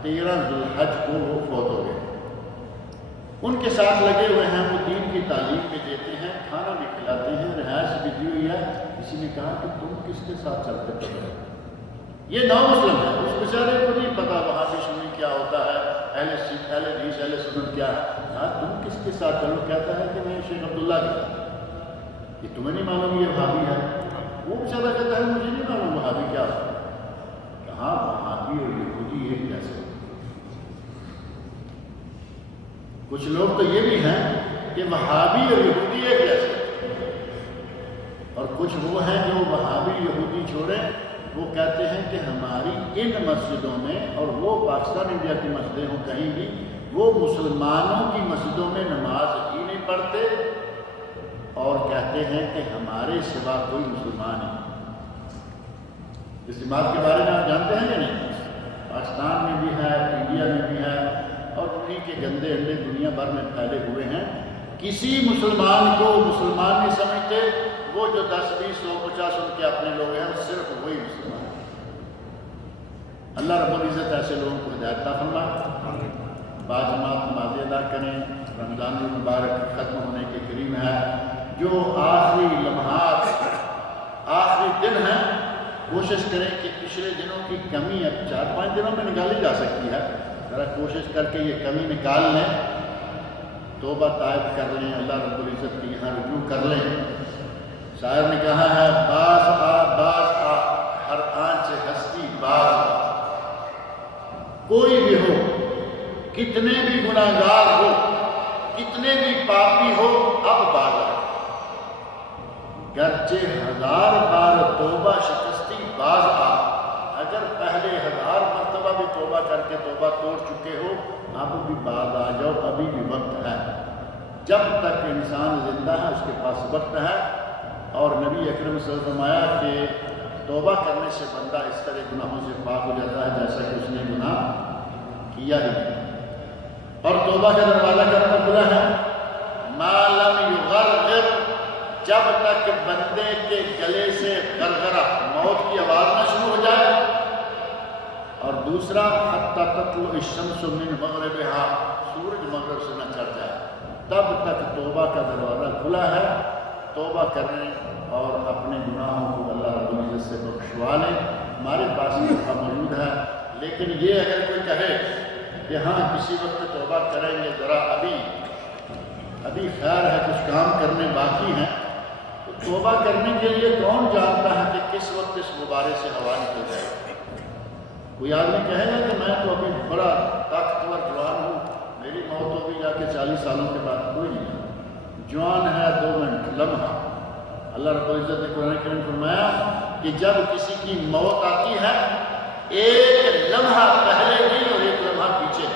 13 ذوالحج کو وہ فوت ہو گئے۔ ان کے ساتھ لگے ہوئے ہیں، وہ دین کی تعلیم بھی دیتے ہیں، کھانا بھی کھلاتے ہیں، رہائش بھی دی ہوئی ہے۔ کسی نے کہا کہ تم کس کے ساتھ چلتے پڑے ہو؟ یہ نو مسلم ہے، اس بیچارے کو نہیں پتا وہاں بھی سنی کیا ہوتا ہے، اہل حدیث اہل سنت کیا ہے۔ ہاں تم کس کے ساتھ چلو؟ کہتا ہے کہ میں شیخ عبداللہ کے ساتھ۔ یہ تمہیں نہیں معلوم یہ وہابی ہے؟ وہ بیچارہ کہتا ہے مجھے نہیں معلوم وہابی کیا ہوتا ہے۔ کہاں وہابی اور یہودی ایک جیسے؟ کچھ لوگ تو یہ بھی ہیں کہ وہابی اور یہودی ایک جیسے، اور کچھ وہ ہیں جو وہابی یہودی چھوڑیں، وہ کہتے ہیں کہ ہماری ان مسجدوں میں، اور وہ پاکستان انڈیا کی مسجدیں ہوں کہیں بھی، وہ مسلمانوں کی مسجدوں میں نماز ہی نہیں پڑھتے، اور کہتے ہیں کہ ہمارے سوا کوئی مسلمان نہیں۔ اس بات کے بارے میں آپ جانتے ہیں یا نہیں؟ پاکستان میں بھی ہے، انڈیا میں بھی ہے، اور انہیں کے گندے انڈے دنیا بھر میں پھیلے ہوئے ہیں۔ کسی مسلمان کو مسلمان نہیں سمجھتے، وہ جو 10 20 100 50 ان کے اپنے لوگ ہیں، صرف وہی مسلمان ہیں۔ اللہ رب العزت ایسے لوگوں کو ہدایت عطا فرمائے۔ باجماعت نمازیں ادا کریں، رمضان المبارک ختم ہونے کے قریب ہے، جو آخری لمحات آخری دن ہیں، کوشش کریں کہ پچھلے دنوں کی کمی اب 4-5 دنوں میں نکالی جا سکتی ہے، ذرا کوشش کر کے یہ کمی نکال لیں، توبہ طائب کر لیں، اللہ رب العزت کے یہاں رجوع کر لیں۔ شاعر نے کہا ہے باز آ ہر آنچ ہستی باز آ، کوئی بھی ہو، کتنے بھی گناہگار ہو، کتنے بھی پاپی ہو، اب باز آ، گرچہ 1000 بار توبہ شکستی باز آ، اگر پہلے 1000 مرتبہ بھی توبہ کر کے توبہ توڑ چکے ہو، اب بھی باز آ جاؤ، ابھی بھی وقت ہے۔ جب تک انسان زندہ ہے اس کے پاس وقت ہے، اور نبی اکرم صلی اللہ علیہ وسلم فرمایا کہ توبہ کرنے سے بندہ اس طرح گناہوں سے پاک ہو جاتا ہے جیسا کہ اس نے گناہ کیا ہی نہیں۔ اور توبہ کا دروازہ کب تک کھلا ہے؟ ما لم یغرغر، جب تک بندے کے گلے سے غرغرہ موت کی آواز نہ شروع ہو جائے، اور دوسرا حتی تطلع الشمس من مغربہا، سورج مغرب سے نہ چڑھ جائے، تب تک توبہ کا دروازہ کھلا ہے۔ توبہ کریں اور اپنے گناہوں کو اللہ رب العزت سے بخشوا لیں۔ ہمارے پاس موقع موجود ہے، لیکن یہ اگر کوئی کہے کہ ہاں کسی وقت توبہ کریں گے، ذرا ابھی خیر ہے، کچھ کام کرنے باقی ہیں، تو توبہ کرنے کے لیے کون جانتا ہے کہ کس وقت اس غبارے سے ہوا نکل جائے؟ کوئی آدمی کہے گا کہ میں تو ابھی بڑا طاقتور جوان ہوں، میری موت ہوگی جا کے 40 سالوں کے بعد، کوئی نہیں۔ جوان ہے 2 منٹ لمحہ۔ اللہ رب العزت نے قرآن کریم فرمایا کہ جب کسی کی موت آتی ہے، ایک لمحہ پہلے نہیں اور ایک لمحہ پیچھے،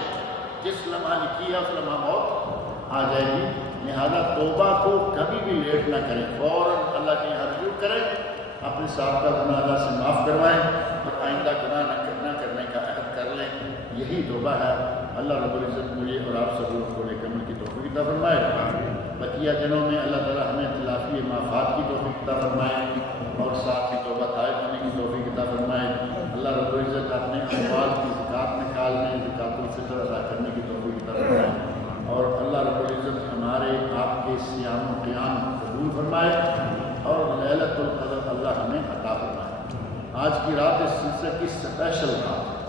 جس لمحہ لکھی ہے اس لمحہ موت آ جائے گی۔ لہذا توبہ کو کبھی بھی لیٹ نہ کریں، فوراً اللہ کے یہاں رجوع کریں، اپنے سابقہ گناہ اللہ سے معاف کروائیں، اور آئندہ گناہ نہ کرنے کا عہد کر لیں۔ یہی توبہ ہے۔ اللہ رب العزت مجھے اور آپ سب لوگوں کو نیک عمل کی توفیق عطا فرمائے۔ بقیہ دنوں میں اللہ تعالیٰ ہمیں اختلافی معافات کی توفیق عطا فرمائے، اور ساتھ ہی توبہ طائب ہونے کی توفیق عطا فرمائے۔ اللہ رب العزت اپنے اموال کی زکوٰۃ نکالنے، زکوٰۃ الفطر ادا کرنے کی توفیق عطا فرمائے، اور اللہ رب العزت ہمارے آپ کے صیام و قیام قبول فرمائے، اور لیلۃ القدر اللہ ہمیں عطا فرمائے۔ آج کی رات اس سلسلے کی اسپیشل رات ہے۔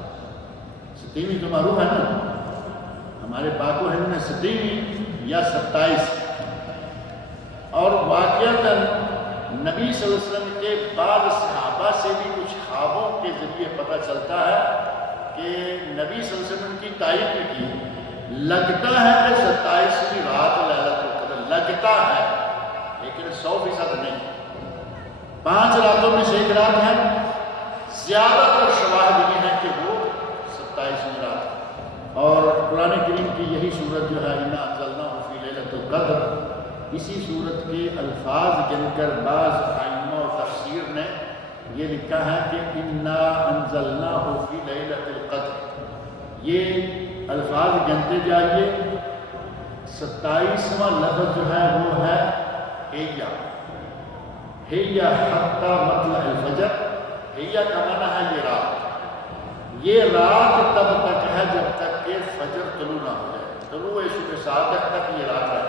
27ویں تو معروف ہے نا، ہمارے پاک و ہند میں 27ویں یا 27، اور واقعتاً نبی صلی اللہ علیہ وسلم کے بعد صحابہ سے بھی کچھ خوابوں کے ذریعے پتہ چلتا ہے کہ نبی صلی اللہ علیہ وسلم کی تائید بھی کی۔ لگتا ہے کہ 27ویں رات لیلۃ القدر لگتا ہے، لیکن 100% نہیں۔ 5 راتوں میں سے ایک رات ہے، زیادہ تر شواہد یہ ہیں کہ وہ 27ویں رات ہے۔ اور قرآن کریم کی یہی صورت جو ہے اِنَّا أَنزَلْنَاهُ فِي لَيْلَةِ الْقَدْرِ، اسی صورت کے الفاظ گن کر بعض ائمہ و تفسیر نے یہ لکھا ہے کہ اِنَّا أَنزَلْنَاهُ فِي لَيْلَةِ الْقَدْرِ، یہ الفاظ گنتے جائیے۔ 27واں لفظ جو ہے وہ ہے ہیہ، ہیہ حتی مطلع الفجر۔ ہیہ کا معنی ہے یہ رات تب تک ہے جب تک کہ فجر طلوع نہ ہو جائے۔ طلوع صبح صادق تک یہ رات ہے۔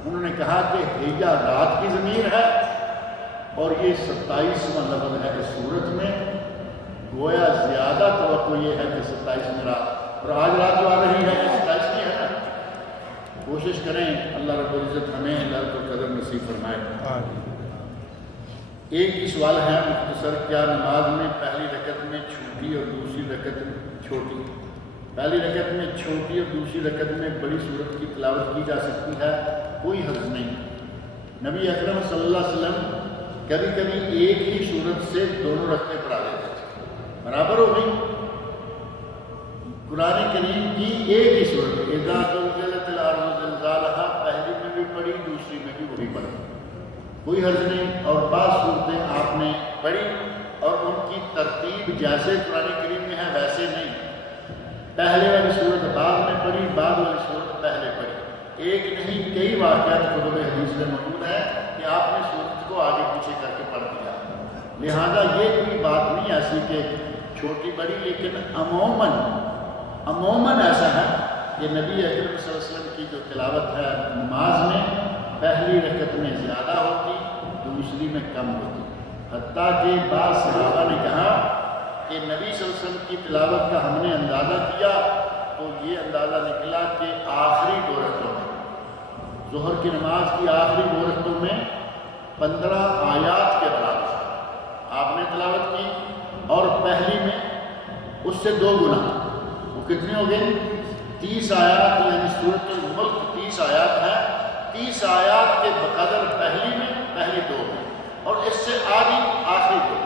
انہوں نے کہا کہ ہجہ رات کی ضمیر ہے اور یہ 27واں لفظ ہے اس صورت میں، گویا زیادہ توقع یہ ہے کہ 27ویں رات، اور آج رات جو آ رہی ہے 27ویں ہے نا۔ کوشش کریں اللہ رب العزت ہمیں ليلۃ القدر نصیب فرمائے۔ ایک ہی سوال ہے مختصر، کیا نماز میں پہلی رکعت میں چھوٹی اور دوسری رکعت میں چھوٹی، پہلی رکعت میں چھوٹی اور دوسری رکعت میں بڑی سورت کی تلاوت کی جا سکتی ہے؟ کوئی حرج نہیں۔ نبی اکرم صلی اللہ علیہ وسلم کبھی کبھی ایک ہی سورت سے دونوں رکعتیں پڑھا دیتے تھے، برابر ہو گئی۔ قرآن کریم کی ایک ہی صورت اذا زلزلت الارض زلزالہا، پہلی میں بھی پڑھی دوسری میں بھی وہی پڑھی، کوئی حرج نہیں۔ اور بعض صورتیں آپ نے پڑھی اور ان کی ترتیب جیسے قرآن کریم میں ہے ویسے نہیں، پہلے والی صورت بعد میں پڑھی، بعد والی صورت پہلے پڑھی، ایک نہیں کئی واقعات کتب حدیث میں موجود ہے کہ آپ نے صورت کو آگے پیچھے کر کے پڑھ دیا۔ لہذا یہ کوئی بات نہیں ایسی کہ چھوٹی بڑی، لیکن عموماً ایسا ہے کہ نبی اکرم صلی اللہ علیہ وسلم کی جو تلاوت ہے نماز میں پہلی رکعت میں زیادہ ہوتی، دوسری میں کم ہوتی، حتیٰ کہ بعض صحابہ نے کہا کہ نبی صلی اللہ علیہ وسلم کی تلاوت کا ہم نے اندازہ کیا تو یہ اندازہ نکلا کہ آخری 2 رکعتوں میں، ظہر کی نماز کی آخری 2 رکعتوں میں 15 آیات کے برابر آپ نے تلاوت کی، اور پہلی میں اس سے 2 گنا، وہ کتنے ہو گئے؟ 30 آیات، یعنی سورۃ الملک 30 آیات ہے، 30 آیات کے بقدر پہلی میں، پہلی 2 میں، اور اس سے آگے آخری 2۔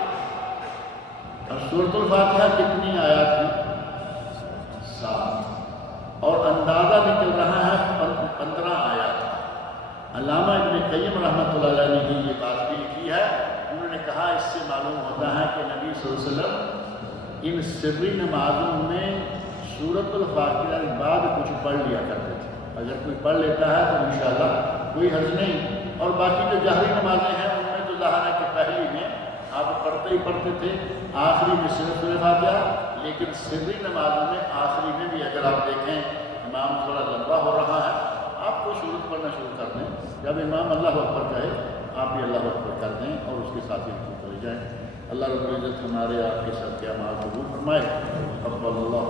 اور سورۃ الفاتحہ کتنی آیات ہیں؟ 7، اور اندازہ نکل رہا ہے 15 آیات۔ علامہ ابن قیم رحمۃ اللہ علیہ نے یہ بات بھی لکھی ہے، انہوں نے کہا اس سے معلوم ہوتا ہے کہ نبی صلی اللہ علیہ وسلم ان سری نمازوں میں سورۃ الفاتحہ کے بعد کچھ پڑھ لیا کرتے تھے، اگر کوئی پڑھ لیتا ہے تو انشاءاللہ کوئی حرج نہیں۔ اور باقی جو جہری نمازیں ہیں ان میں تو ظاہر ہے کہ پہلی میں آپ پڑھتے ہی پڑھتے تھے، آخری میں صرف سورۃ فاتحہ، لیکن سری نمازوں میں آخری میں بھی اگر آپ دیکھیں امام تھوڑا لمبا ہو رہا ہے، آپ کو سورت پڑھنا شروع کر دیں، جب امام اللہ اکبر کہے آپ بھی اللہ اکبر کر دیں اور اس کے ساتھ ہی چلے جائیں۔ اللہ رب العزت ہمارے آپ کے ساتھ کیا اعمال قبول فرمائے۔ تقبل اللہ